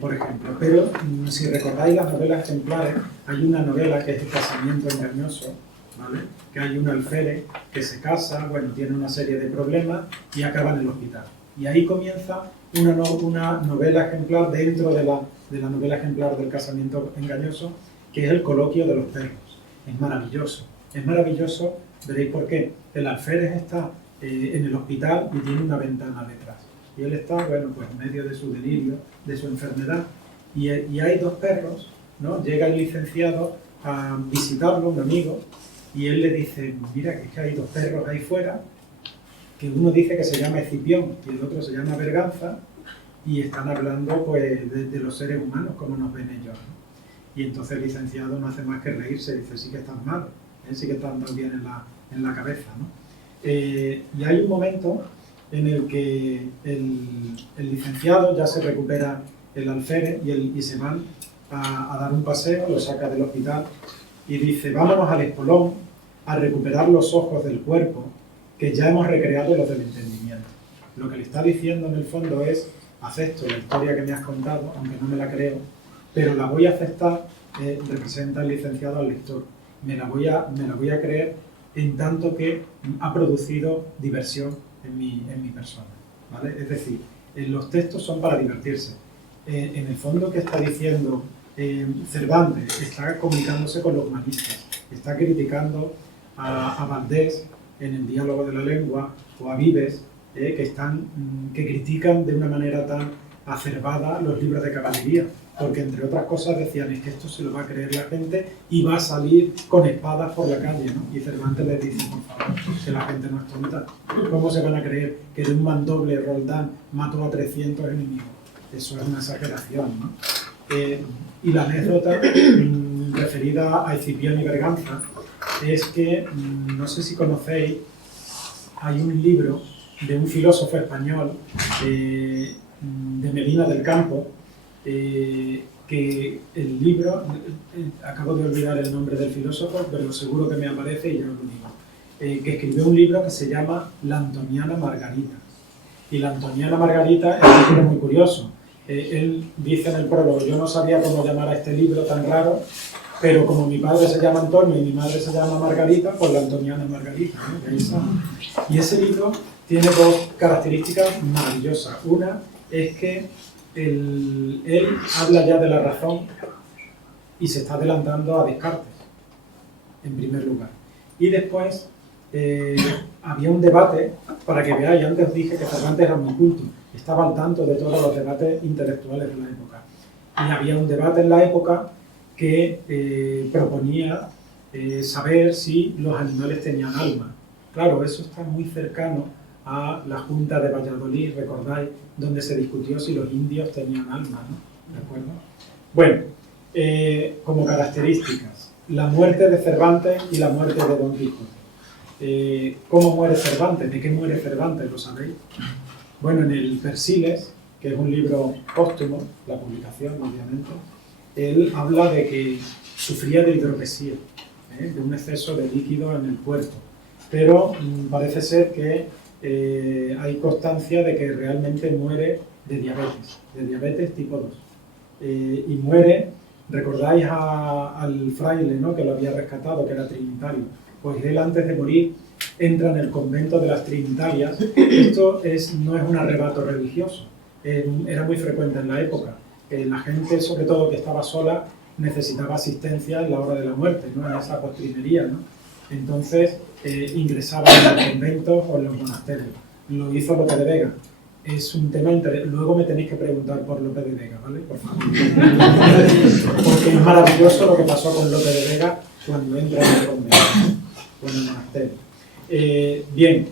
Por ejemplo. Pero si recordáis las novelas ejemplares, hay una novela que es El casamiento engañoso, ¿vale? Que hay un alférez que se casa, bueno, tiene una serie de problemas y acaba en el hospital. Y ahí comienza una novela ejemplar dentro de la novela ejemplar del casamiento engañoso, que es el coloquio de los perros. Es maravilloso. Es maravilloso, veréis por qué. El alférez está en el hospital y tiene una ventana detrás. Y él está, bueno, pues en medio de su delirio, de su enfermedad. Y hay dos perros, ¿no? Llega el licenciado a visitarlo, un amigo, y él le dice, mira, que es que hay dos perros ahí fuera, que uno dice que se llama Escipión y el otro se llama Berganza, y están hablando pues de los seres humanos, como nos ven ellos, ¿no? Y entonces el licenciado no hace más que reírse, dice, sí que estás mal, sí que estás bien en la cabeza, ¿no? Y hay un momento en el que el licenciado ya se recupera el alférez y se van a dar un paseo, lo saca del hospital y dice, vámonos al espolón a recuperar los ojos del cuerpo que ya hemos recreado los del entendimiento. Lo que le está diciendo en el fondo es, acepto la historia que me has contado, aunque no me la creo, pero la voy a aceptar, representa el licenciado al lector. Me la voy a creer en tanto que ha producido diversión en mi persona, ¿vale? Es decir, los textos son para divertirse. En el fondo, ¿qué está diciendo Cervantes? Está comunicándose con los humanistas, está criticando a Valdés en el diálogo de la lengua, o a Vives, que critican de una manera tan acerbada los libros de caballería, porque entre otras cosas decían, es que esto se lo va a creer la gente y va a salir con espadas por la calle, ¿no? Y Cervantes les dice, por favor, que la gente no es tonta. ¿Cómo se van a creer que de un mandoble Roldán mató a 300 enemigos? Eso es una exageración, ¿no? Y la anécdota referida a Escipión y Berganza es que, no sé si conocéis, hay un libro de un filósofo español, de Medina del Campo, que el libro, acabo de olvidar el nombre del filósofo, pero seguro que me aparece y yo lo digo, que escribió un libro que se llama La Antoniana Margarita. Y La Antoniana Margarita es un libro muy curioso. Él dice en el prólogo, yo no sabía cómo llamar a este libro tan raro, pero como mi padre se llama Antonio y mi madre se llama Margarita, pues La Antoniana Margarita, ¿no? Ahí está. Y ese libro tiene dos características maravillosas. Una es que él habla ya de la razón y se está adelantando a Descartes, en primer lugar. Y después había un debate, para que veáis, antes os dije que Cervantes era muy culto, estaba al tanto de todos los debates intelectuales de la época. Y había un debate en la época que proponía saber si los animales tenían alma. Claro, eso está muy cercano a la Junta de Valladolid, recordáis, donde se discutió si los indios tenían alma, ¿no? ¿De acuerdo? Bueno, como características, la muerte de Cervantes y la muerte de Don Quijote. ¿Cómo muere Cervantes? ¿De qué muere Cervantes? ¿Lo sabéis? Bueno, en el Persiles, que es un libro póstumo, la publicación obviamente, él habla de que sufría de hidropesía, de un exceso de líquido en el cuerpo, pero parece ser que hay constancia de que realmente muere de diabetes tipo 2, y muere, ¿recordáis al fraile, ¿no?, que lo había rescatado, que era trinitario? Pues él, antes de morir, entra en el convento de las Trinitarias. Esto no es un arrebato religioso, era muy frecuente en la época. La gente, sobre todo que estaba sola, necesitaba asistencia en la hora de la muerte, ¿no?, en esa postrimería, ¿no? Entonces ingresaba en los conventos o en los monasterios. Lo hizo Lope de Vega. Es un tema interesante. Luego me tenéis que preguntar por Lope de Vega, ¿vale? Por favor. Porque es maravilloso lo que pasó con Lope de Vega cuando entra en el convento, o en el monasterio. Bien,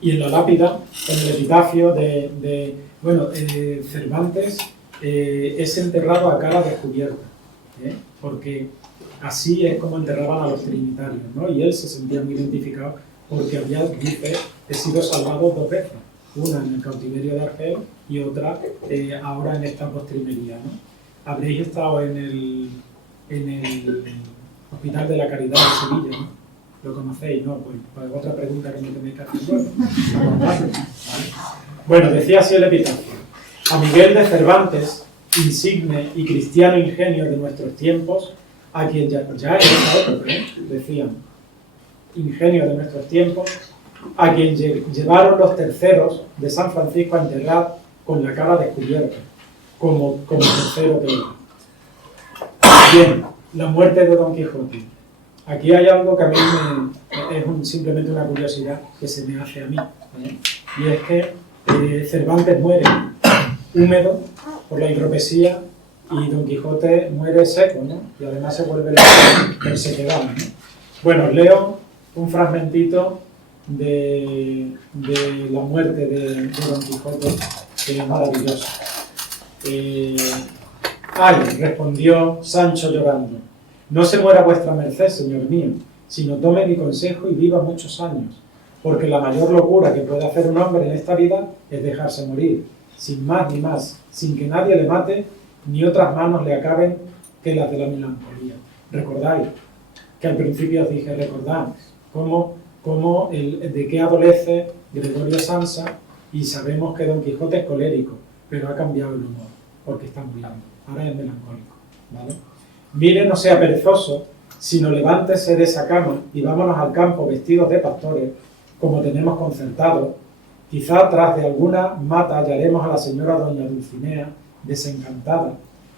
y en la lápida, en el epitafio Cervantes es enterrado a cara descubierta, porque así es como enterraban a los trinitarios, ¿no? Y él se sentía muy identificado porque dice, he sido salvado 2 veces, una en el cautiverio de Argel y otra ahora en esta postrimería, ¿no? Habréis estado en el Hospital de la Caridad de Sevilla, ¿no? Lo conocéis, ¿no? Pues otra pregunta que me tenéis que hacer luego. ¿Vale? Bueno, decía así el epitafio: a Miguel de Cervantes, insigne y cristiano ingenio de nuestros tiempos, a quien ya era otro, decían, ingenio de nuestros tiempos, a quien llevaron los terceros de San Francisco a enterrar con la cara descubierta, como tercero que era. Bien, la muerte de Don Quijote. Aquí hay algo que a mí es simplemente una curiosidad que se me hace a mí, y es que Cervantes muere húmedo por la hidropesía y Don Quijote muere seco, ¿no? Y además se vuelve el sequedad, ¿no? Bueno, os leo un fragmentito de la muerte de Don Quijote, que es maravilloso. Ay, respondió Sancho llorando, no se muera vuestra merced, señor mío, sino tome mi consejo y viva muchos años, porque la mayor locura que puede hacer un hombre en esta vida es dejarse morir, sin más ni más, sin que nadie le mate, ni otras manos le acaben que las de la melancolía. Recordáis que al principio os dije, recordad de qué adolece Gregorio Samsa, y sabemos que Don Quijote es colérico, pero ha cambiado el humor, porque está muriendo, ahora es melancólico, ¿vale? Mire, no sea perezoso, sino levántese de esa cama y vámonos al campo vestidos de pastores, como tenemos concertado. Quizá tras de alguna mata hallaremos a la señora doña Dulcinea desencantada,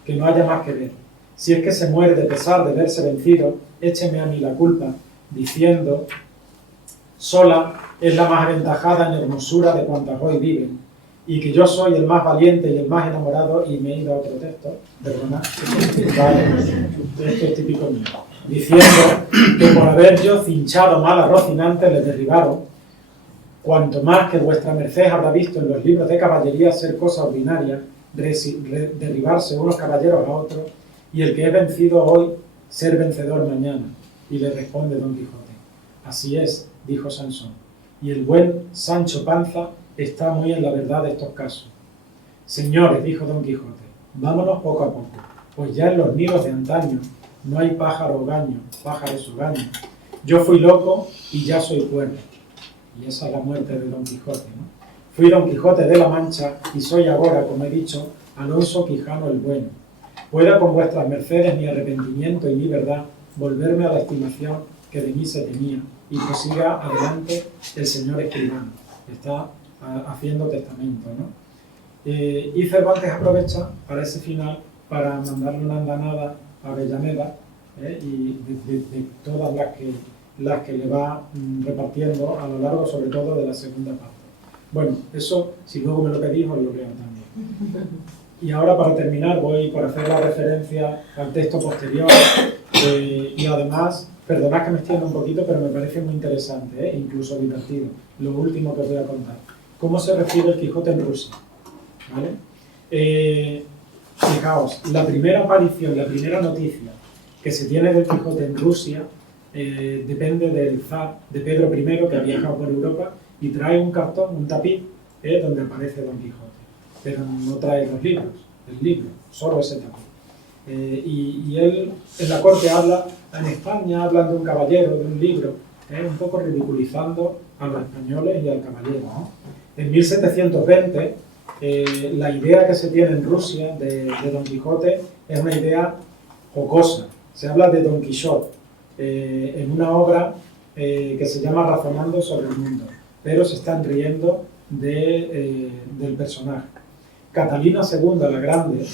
que no haya más que ver. Si es que se muere de pesar de verse vencido, écheme a mí la culpa, diciendo, sola es la más aventajada en hermosura de cuantas hoy viven, y que yo soy el más valiente y el más enamorado, y me he ido a otro texto, perdona, vale, esto es típico mío, diciendo que por haber yo cinchado mal a Rocinante le derribaron, cuanto más que vuestra merced habrá visto en los libros de caballería ser cosa ordinaria, derribarse unos caballeros a otros, y el que es vencido hoy, ser vencedor mañana. Y le responde Don Quijote, así es, dijo Sansón, y el buen Sancho Panza está muy en la verdad de estos casos. Señores, dijo Don Quijote, vámonos poco a poco, pues ya en los nidos de antaño no hay pájaros o gaño. Yo fui loco y ya soy cuerdo. Y esa es la muerte de Don Quijote, ¿no? Fui Don Quijote de la Mancha y soy ahora, como he dicho, Alonso Quijano el Bueno. Pueda con vuestras mercedes mi arrepentimiento y mi verdad volverme a la estimación que de mí se tenía, y prosiga adelante el señor escribano, que está haciendo testamento, ¿no? Y Cervantes aprovecha para ese final para mandarle una andanada a Avellaneda, y de todas las que le va repartiendo a lo largo, sobre todo, de la segunda parte. Bueno, eso, si luego me lo pedís, os lo leo también. Y ahora, para terminar, voy por hacer la referencia al texto posterior, y además, perdonad que me extienda un poquito, pero me parece muy interesante, incluso divertido, lo último que os voy a contar. ¿Cómo se refiere el Quijote en Rusia? ¿Vale? Fijaos, la primera aparición, la primera noticia que se tiene del Quijote en Rusia depende del zar de Pedro I, que ha viajado por Europa y trae un cartón, un tapiz, donde aparece Don Quijote. Pero no trae los libros, el libro, solo ese tapiz. Y él en la corte habla, en España hablan de un caballero, de un libro, un poco ridiculizando a los españoles y al caballero, ¿no? En 1720, la idea que se tiene en Rusia de Don Quijote es una idea jocosa. Se habla de Don Quijote en una obra que se llama Razonando sobre el mundo, pero se están riendo del personaje. Catalina II, la Grande,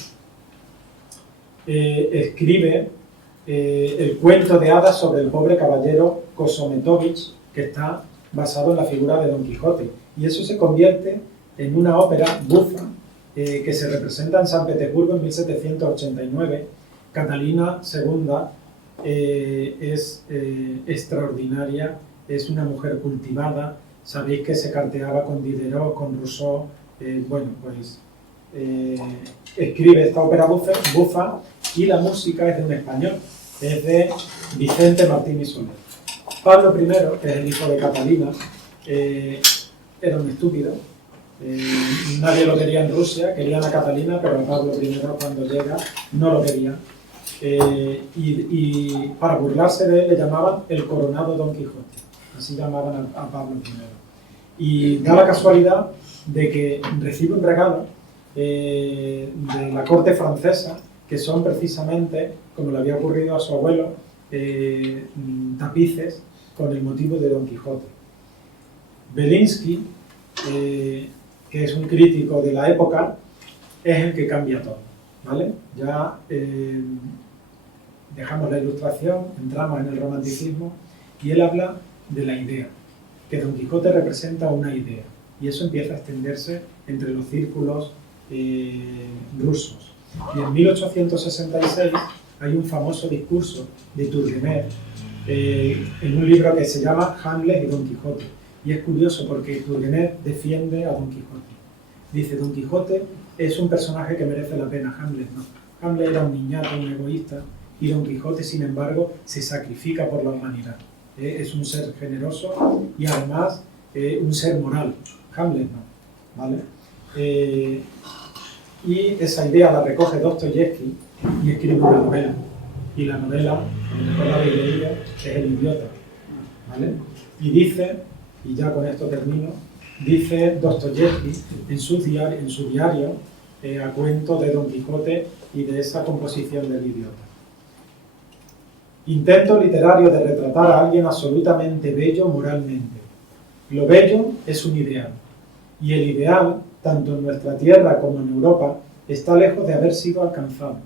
escribe el cuento de hadas sobre el pobre caballero Kosometovich, que está basado en la figura de Don Quijote. Y eso se convierte en una ópera bufa que se representa en San Petersburgo en 1789. Catalina II es extraordinaria, es una mujer cultivada. Sabéis que se carteaba con Diderot, con Rousseau. Escribe esta ópera bufa y la música es de un español, es de Vicente Martín y Soler. Pablo I, que es el hijo de Catalina, era un estúpido. Nadie lo quería en Rusia, querían a Catalina, pero a Pablo I cuando llega no lo querían. Y para burlarse de él le llamaban el coronado Don Quijote, así llamaban a Pablo I. Y da la casualidad de que recibe un regalo de la corte francesa, que son precisamente, como le había ocurrido a su abuelo, tapices con el motivo de Don Quijote. Belinsky, que es un crítico de la época, es el que cambia todo, ¿vale? Ya dejamos la Ilustración, entramos en el romanticismo, y él habla de la idea, que Don Quijote representa una idea, y eso empieza a extenderse entre los círculos rusos. Y en 1866 hay un famoso discurso de Turgenev en un libro que se llama Hamlet y Don Quijote. Y es curioso porque Turgenev defiende a Don Quijote. Dice, Don Quijote es un personaje que merece la pena, Hamlet no. Hamlet era un niñato, un egoísta, y Don Quijote, sin embargo, se sacrifica por la humanidad. Es un ser generoso y además un ser moral. Hamlet no, ¿vale? Y esa idea la recoge Dostoyevsky y escribe una novela. Y la novela, a lo mejor la habéis leído, es El idiota, ¿vale? Y dice, y ya con esto termino, dice Dostoyevsky en su diario a cuento de Don Quijote y de esa composición del idiota. Intento literario de retratar a alguien absolutamente bello moralmente. Lo bello es un ideal, y el ideal, tanto en nuestra tierra como en Europa, está lejos de haber sido alcanzado.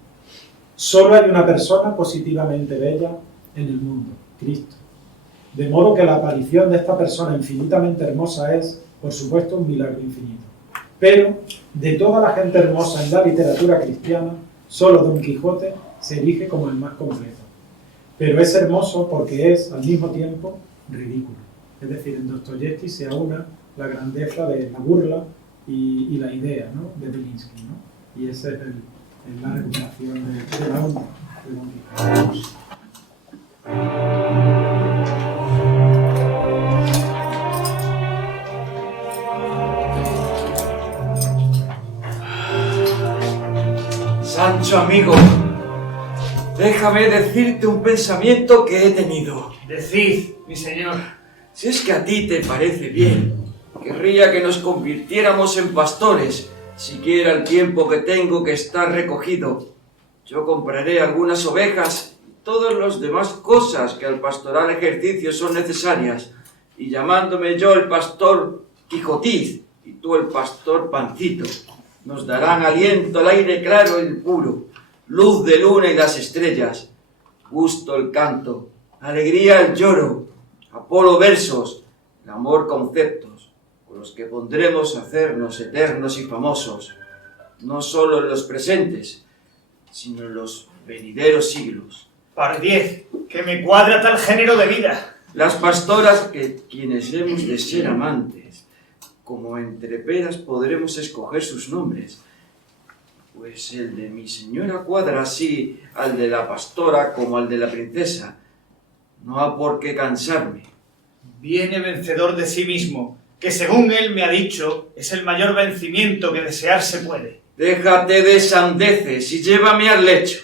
Solo hay una persona positivamente bella en el mundo, Cristo. De modo que la aparición de esta persona infinitamente hermosa es, por supuesto, un milagro infinito. Pero, de toda la gente hermosa en la literatura cristiana, solo Don Quijote se erige como el más completo. Pero es hermoso porque es, al mismo tiempo, ridículo. Es decir, en Dostoyevsky se aúna la grandeza de la burla y la idea, ¿no?, de Belinsky, ¿no? Y esa es la recuperación de la onda de Don Quijote. Sancho, amigo, déjame decirte un pensamiento que he tenido. Decid, mi señor. Si es que a ti te parece bien, querría que nos convirtiéramos en pastores, siquiera el tiempo que tengo que estar recogido. Yo compraré algunas ovejas y todas las demás cosas que al pastoral ejercicio son necesarias, y llamándome yo el pastor Quijotiz y tú el pastor Pancito, nos darán aliento al aire claro y puro, luz de luna y las estrellas, gusto el canto, alegría el lloro, Apolo versos, el amor conceptos, con los que pondremos a hacernos eternos y famosos, no solo en los presentes, sino en los venideros siglos. Pardiez, que me cuadra tal género de vida. Las pastoras, que quienes hemos de ser amantes, como entre peras podremos escoger sus nombres, Pues el de mi señora cuadra así al de la pastora como al de la princesa. No ha por qué cansarme. Viene vencedor de sí mismo, que según él me ha dicho, es el mayor vencimiento que desearse puede. Déjate de sandeces y llévame al lecho,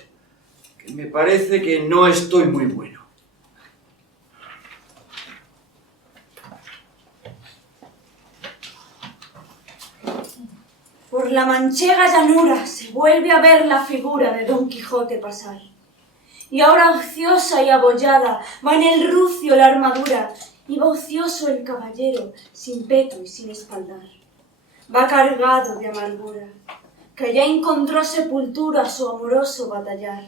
que me parece que no estoy muy bueno. Por la manchega llanura se vuelve a ver la figura de Don Quijote pasar. Y ahora ociosa y abollada va en el rucio la armadura, y va ocioso el caballero, sin peto y sin espaldar. Va cargado de amargura, que ya encontró sepultura a su amoroso batallar.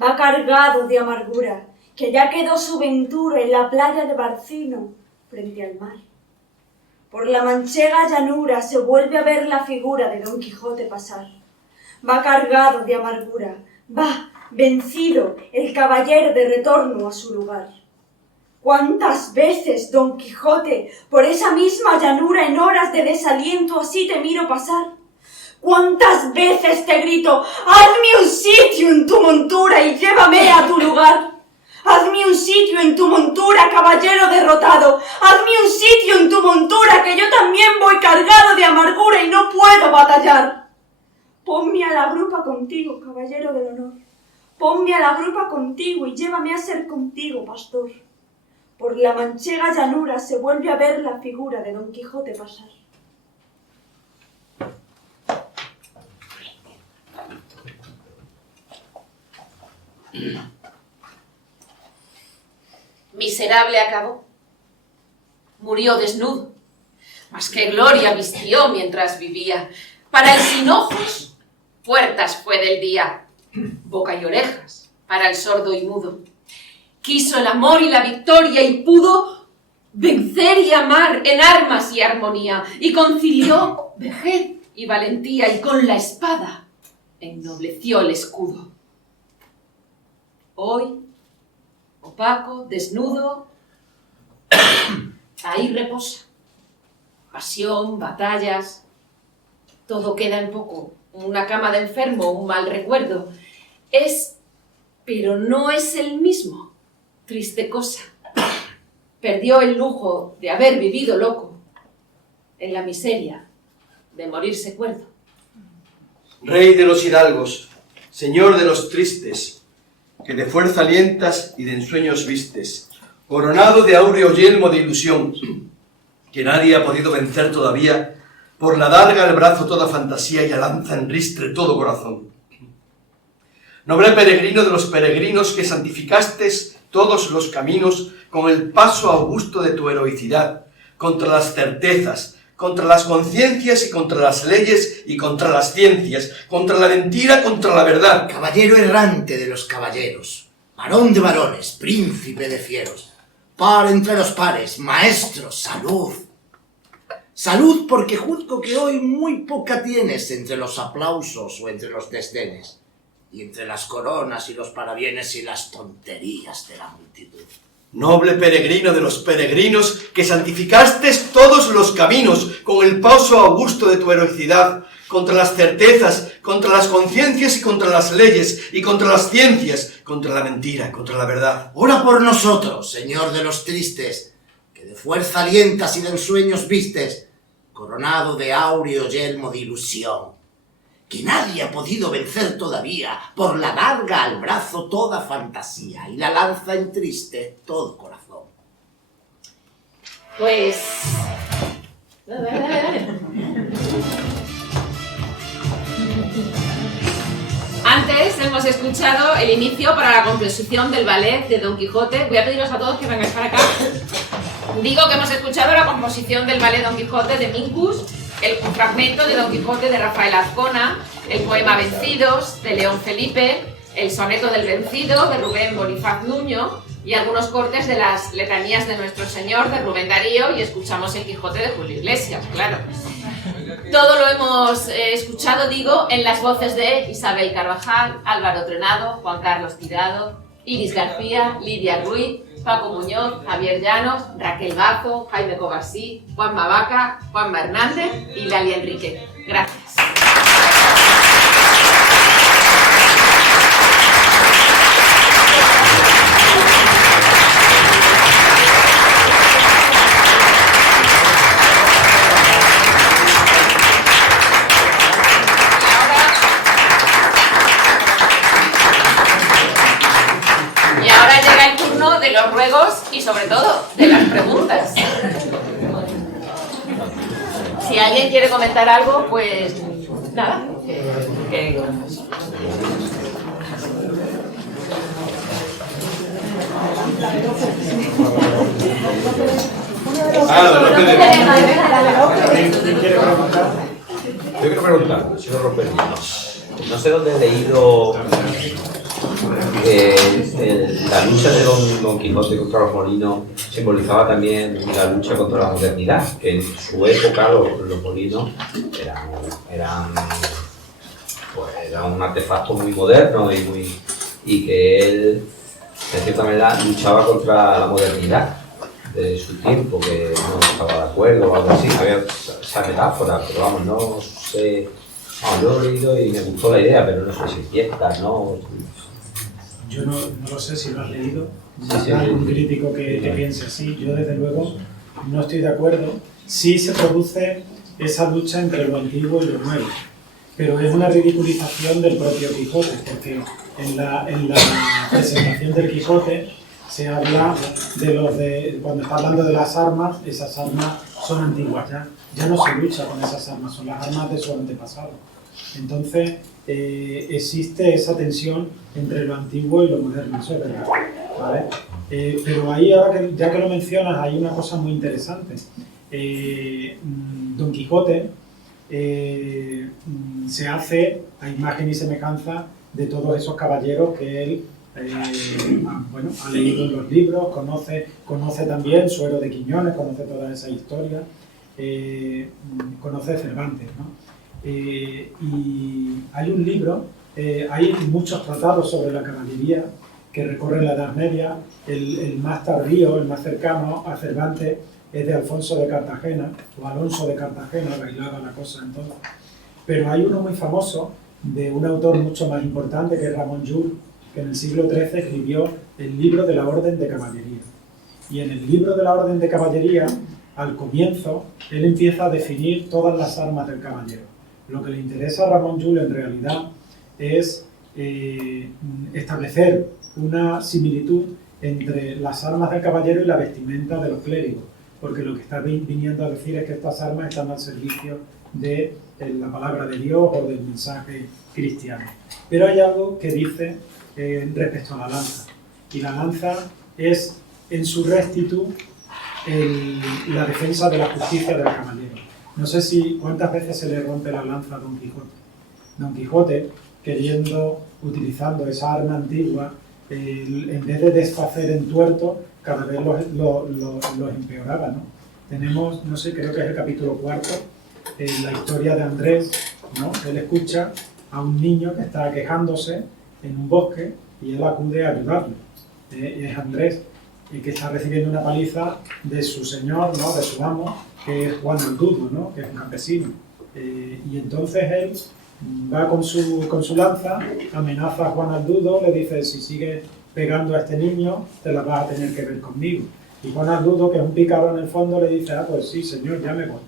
Va cargado de amargura, que ya quedó su ventura en la playa de Barcino, frente al mar. Por la manchega llanura se vuelve a ver la figura de Don Quijote pasar. Va cargado de amargura, va, vencido, el caballero de retorno a su lugar. ¿Cuántas veces, Don Quijote, por esa misma llanura en horas de desaliento así te miro pasar? ¿Cuántas veces te grito, hazme un sitio en tu montura y llévame a tu lugar? Hazme un sitio en tu montura, caballero derrotado. Hazme un sitio en tu montura, que yo también voy cargado de amargura y no puedo batallar. Ponme a la grupa contigo, caballero del honor. Ponme a la grupa contigo y llévame a ser contigo, pastor. Por la manchega llanura se vuelve a ver la figura de Don Quijote pasar. Miserable acabó. Murió desnudo. Mas qué gloria vistió mientras vivía. Para el sin ojos, puertas fue del día. Boca y orejas para el sordo y mudo. Quiso el amor y la victoria y pudo vencer y amar en armas y armonía. Y concilió vejez y valentía y con la espada ennobleció el escudo. Hoy, opaco, desnudo, ahí reposa. Pasión, batallas, todo queda en poco. Una cama de enfermo, un mal recuerdo. Es, pero no es el mismo. Triste cosa. Perdió el lujo de haber vivido loco, en la miseria de morirse cuerdo. Rey de los hidalgos, señor de los tristes, que de fuerza alientas y de ensueños vistes, coronado de áureo yelmo de ilusión, que nadie ha podido vencer todavía, por la darga al brazo toda fantasía y a lanza en ristre todo corazón. Noble peregrino de los peregrinos que santificastes todos los caminos con el paso augusto de tu heroicidad, contra las certezas, contra las conciencias y contra las leyes y contra las ciencias, contra la mentira, contra la verdad. Caballero errante de los caballeros, varón de varones, príncipe de fieros, par entre los pares, maestro, salud. Salud, porque juzgo que hoy muy poca tienes entre los aplausos o entre los desdenes, y entre las coronas y los parabienes y las tonterías de la multitud. Noble peregrino de los peregrinos, que santificastes todos los caminos con el paso augusto de tu heroicidad, contra las certezas, contra las conciencias y contra las leyes, y contra las ciencias, contra la mentira, contra la verdad. Ora por nosotros, señor de los tristes, que de fuerza alientas y de ensueños vistes, coronado de áureo yelmo de ilusión, que nadie ha podido vencer todavía, por la larga al brazo toda fantasía y la lanza en triste todo corazón. Pues... Dale. Antes hemos escuchado el inicio para la composición del ballet de Don Quijote. Voy a pediros a todos que vengáis para acá. Digo que hemos escuchado la composición del ballet Don Quijote de Minkus, un fragmento de Don Quijote de Rafael Azcona, el poema Vencidos de León Felipe, el soneto del Vencido de Rubén Bonifaz Nuño y algunos cortes de las letanías de Nuestro Señor de Rubén Darío, y escuchamos el Quijote de Julio Iglesias, claro. Todo lo hemos escuchado, digo, en las voces de Isabel Carvajal, Álvaro Trenado, Juan Carlos Tirado, Iris García, Lidia Ruiz, Paco Muñoz, Javier Llanos, Raquel Bazo, Jaime Covarsí, Juan Vaca, Juanma Hernández y Lalia Enrique. Gracias. sobre todo de las preguntas. Si alguien quiere comentar algo, pues nada. Yo quiero preguntar, señor Romper, no sé dónde he leído la lucha de Don Quijote contra los molinos simbolizaba también la lucha contra la modernidad, que en su época los molinos eran un artefacto muy moderno y que él, de cierta manera, luchaba contra la modernidad de su tiempo, que no estaba de acuerdo o algo así. Había esa metáfora, pero vamos, no sé. Yo lo he leído y me gustó la idea, pero no sé si es cierta, ¿no? Yo no lo sé si lo has leído. Si hay algún crítico que piense así. Yo, desde luego, no estoy de acuerdo. Sí se produce esa lucha entre lo antiguo y lo nuevo, pero es una ridiculización del propio Quijote, porque en la presentación del Quijote se habla cuando está hablando de las armas, esas armas son antiguas ya no se lucha con esas armas, son las armas de su antepasado. Entonces existe esa tensión entre lo antiguo y lo moderno, eso es verdad, ¿vale? Pero ahí, ahora ya que lo mencionas, hay una cosa muy interesante. Don Quijote se hace a imagen y semejanza de todos esos caballeros que él ha leído en los libros, conoce también Suero de Quiñones, conoce toda esa historia, conoce Cervantes, ¿no? Y hay un libro, hay muchos tratados sobre la caballería que recorren la Edad Media. El más tardío, el más cercano a Cervantes, es de Alfonso de Cartagena, o Alonso de Cartagena, bailaba la cosa entonces. Pero hay uno muy famoso de un autor mucho más importante, que es Ramón Llull, que en el siglo XIII escribió el libro de la Orden de Caballería. Y en el libro de la Orden de Caballería, al comienzo, él empieza a definir todas las armas del caballero. Lo que le interesa a Ramón Llull en realidad es establecer una similitud entre las armas del caballero y la vestimenta de los clérigos, porque lo que está viniendo a decir es que estas armas están al servicio de la palabra de Dios o del mensaje cristiano. Pero hay algo que dice respecto a la lanza, y la lanza es en su rectitud la defensa de la justicia del caballero. No sé cuántas veces se le rompe la lanza a Don Quijote. Don Quijote, utilizando esa arma antigua, en vez de desfacer en tuerto, cada vez los empeoraba, ¿no? Tenemos, no sé, creo que es el capítulo 4, la historia de Andrés, ¿no? Él escucha a un niño que está quejándose en un bosque y él acude a ayudarlo. Es Andrés, que está recibiendo una paliza de su señor, ¿no? De su amo, que es Juan Aldudo, ¿no? Que es un campesino. Y entonces él va con su lanza, amenaza a Juan Aldudo, le dice: si sigues pegando a este niño, te la vas a tener que ver conmigo. Y Juan Aldudo, que es un pícaro en el fondo, le dice: pues sí, señor, ya me voy.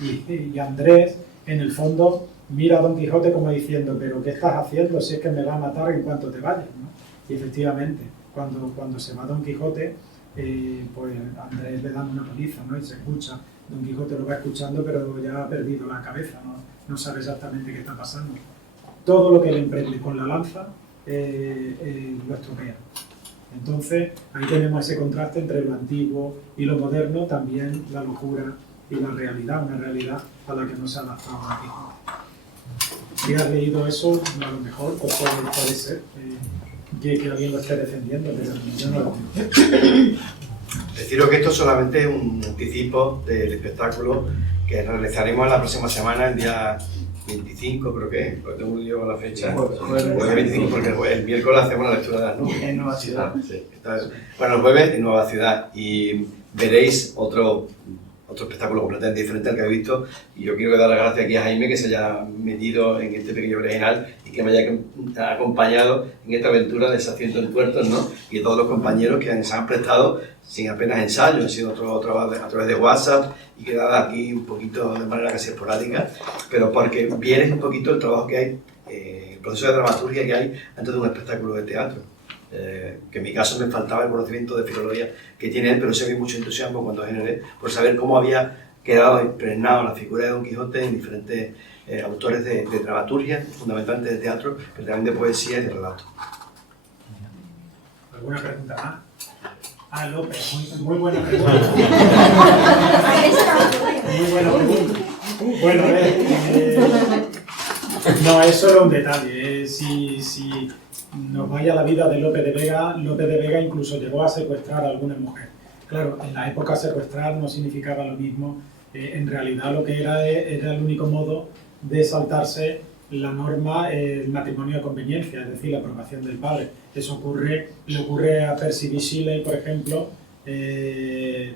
Y Andrés, en el fondo, mira a Don Quijote como diciendo: pero ¿qué estás haciendo si es que me va a matar en cuanto te vayas, ¿no? Y efectivamente, cuando se va Don Quijote, pues Andrés le dan una paliza, ¿no? Y se escucha. Don Quijote lo va escuchando, pero ya ha perdido la cabeza, no sabe exactamente qué está pasando. Todo lo que le emprende con la lanza lo estropea. Entonces, ahí tenemos ese contraste entre lo antiguo y lo moderno, también la locura y la realidad, una realidad a la que no se ha adaptado Don Quijote. Si has leído eso, a lo mejor pues puede ser que alguien lo esté defendiendo, pero yo no lo tengo. Deciros que esto solamente es un anticipo del espectáculo que realizaremos la próxima semana, el día 25, creo que es, porque tengo un lío con la fecha. El 25, porque el miércoles hacemos la lectura de las nubes. En Nueva Ciudad. Sí, bueno, el jueves en Nueva Ciudad, y veréis otro espectáculo completamente diferente al que habéis visto. Y yo quiero dar las gracias aquí a Jaime, que se haya metido en este pequeño original y que me haya acompañado en esta aventura de Deshaciendo en Tuertos, ¿no? Y a todos los compañeros que se han prestado sin apenas ensayo, han sido a través de WhatsApp y quedada aquí un poquito de manera casi esporádica, pero porque vienes un poquito el trabajo que hay, el proceso de dramaturgia que hay antes de un espectáculo de teatro. que en mi caso me faltaba el conocimiento de filología que tiene él, pero se ve mucho entusiasmo cuando generé por saber cómo había quedado impregnado la figura de Don Quijote en diferentes autores de dramaturgia, fundamentalmente de teatro, pero también de poesía y de relato. ¿Alguna pregunta más? Ah, López, muy buena pregunta. Muy buena pregunta. Bueno, no, eso era un detalle. Si nos vaya la vida de Lope de Vega incluso llegó a secuestrar a alguna mujer. Claro, en la época secuestrar no significaba lo mismo. En realidad lo que era el único modo de saltarse la norma, el matrimonio de conveniencia, es decir, la aprobación del padre. Eso le ocurre a Percy B. Shelley, por ejemplo,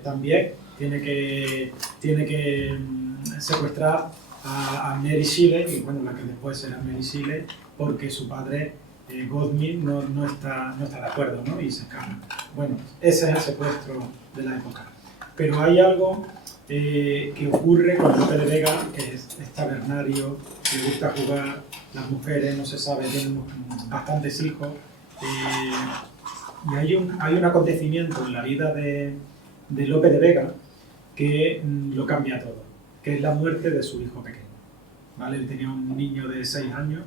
también tiene que secuestrar a Mary Shelley, y bueno, la que después será Mary Shelley, porque su padre Godwin no está de acuerdo, ¿no? Y se escapa. Bueno, ese es el secuestro de la época. Pero hay algo que ocurre con Lope de Vega, que es tabernario, le gusta jugar, las mujeres, no se sabe, tienen bastantes hijos. Y hay un acontecimiento en la vida de Lope de Vega que lo cambia todo, que es la muerte de su hijo pequeño. ¿Vale? Él tenía un niño de 6 años,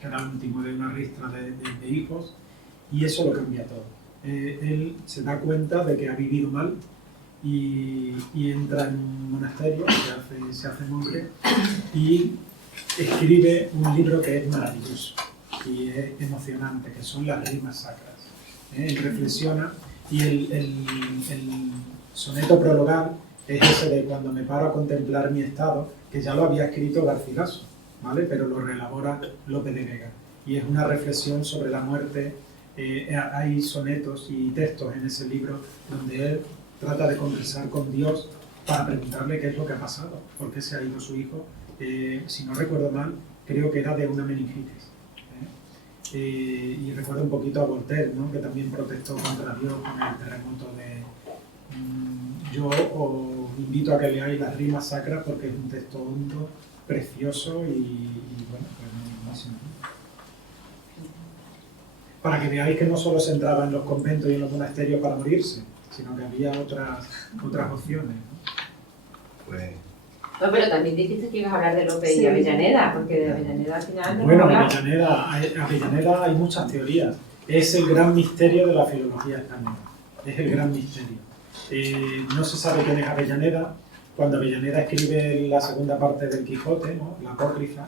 que era el último de una ristra de hijos, y eso lo cambia todo. Él se da cuenta de que ha vivido mal y entra en un monasterio, se hace monje y escribe un libro que es maravilloso y es emocionante, que son las rimas sacras. Él reflexiona y el soneto prologal es ese de cuando me paro a contemplar mi estado, que ya lo había escrito Garcilaso, ¿vale? Pero lo reelabora Lope de Vega. Y es una reflexión sobre la muerte. Hay sonetos y textos en ese libro donde él trata de conversar con Dios para preguntarle qué es lo que ha pasado, por qué se ha ido su hijo. Si no recuerdo mal, creo que era de una meningitis. Y recuerdo un poquito a Voltaire, ¿no? Que también protestó contra Dios con el terremoto de... Yo os invito a que leáis las rimas sacras porque es un texto hondo, precioso y bueno, pues muy simple. Para que veáis que no solo se entraba en los conventos y en los monasterios para morirse, sino que había otras opciones, ¿no? Pues... No, pero también dijiste que ibas a hablar de Lope y Avellaneda, porque de Avellaneda al final... Bueno, Avellaneda hay muchas teorías. Es el gran misterio de la filología española. Es el gran misterio. No se sabe quién es Avellaneda. Cuando Avellaneda escribe la segunda parte del Quijote, ¿no? La apócrifa,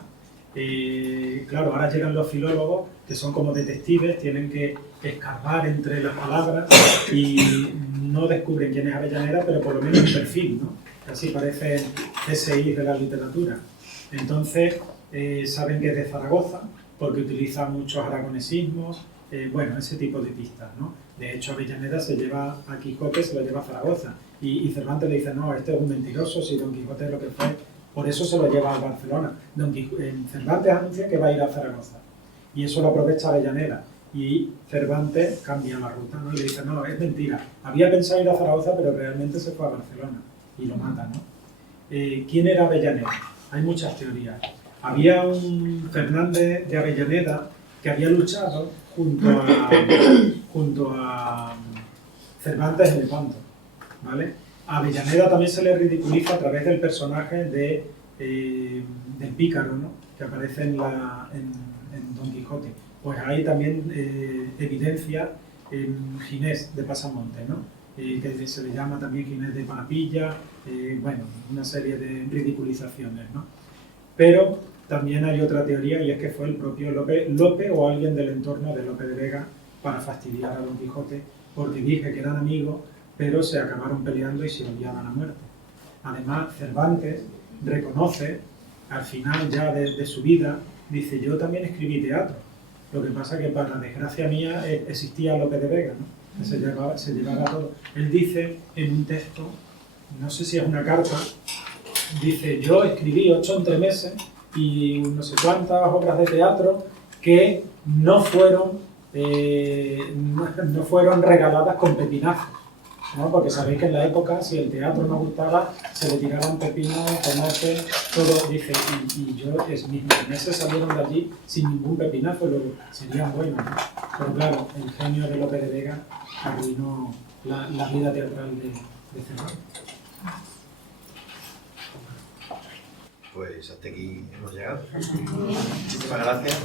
claro, ahora llegan los filólogos, que son como detectives, tienen que escarbar entre las palabras y no descubren quién es Avellaneda, pero por lo menos un perfil, ¿no? Así parece CSI de la literatura. Entonces, saben que es de Zaragoza, porque utiliza muchos aragonesismos, bueno, ese tipo de pistas, ¿no? De hecho, Avellaneda se lleva a Quijote, se lo lleva a Zaragoza. Y Cervantes le dice, no, este es un mentiroso, si Don Quijote es lo que fue, por eso se lo lleva a Barcelona. Cervantes anuncia que va a ir a Zaragoza. Y eso lo aprovecha Avellaneda. Y Cervantes cambia la ruta, ¿no? Y le dice, no, es mentira. Había pensado ir a Zaragoza, pero realmente se fue a Barcelona. Y lo mata, ¿no? ¿Quién era Avellaneda? Hay muchas teorías. Había un Fernández de Avellaneda que había luchado junto a Cervantes en Lepanto, ¿vale? A Avellaneda también se le ridiculiza a través del personaje del pícaro, ¿no? Que aparece en Don Quijote. Pues hay también evidencia en Ginés de Pasamonte, ¿no? Que se le llama también Ginés de Parapilla, bueno, una serie de ridiculizaciones, ¿no? Pero también hay otra teoría y es que fue el propio Lope o alguien del entorno de Lope de Vega para fastidiar a Don Quijote, porque dije que eran amigos, pero se acabaron peleando y se odiaban a muerte. Además, Cervantes reconoce, al final ya de su vida, dice, yo también escribí teatro. Lo que pasa que para desgracia mía existía Lope de Vega, ¿no? Que se llevaba todo. Él dice en un texto, no sé si es una carta, dice, yo escribí 8 entremeses y no sé cuántas obras de teatro que no fueron regaladas con pepinazos. ¿no? Porque sabéis que en la época, si el teatro no gustaba, se le tiraban pepinos, tomates, todo. Dije, mis meses salieron de allí sin ningún pepinazo, serían buenos, ¿no? Pero claro, el genio de Lope de Vega arruinó la vida teatral de Cervantes. Pues hasta aquí hemos llegado. Muchísimas gracias.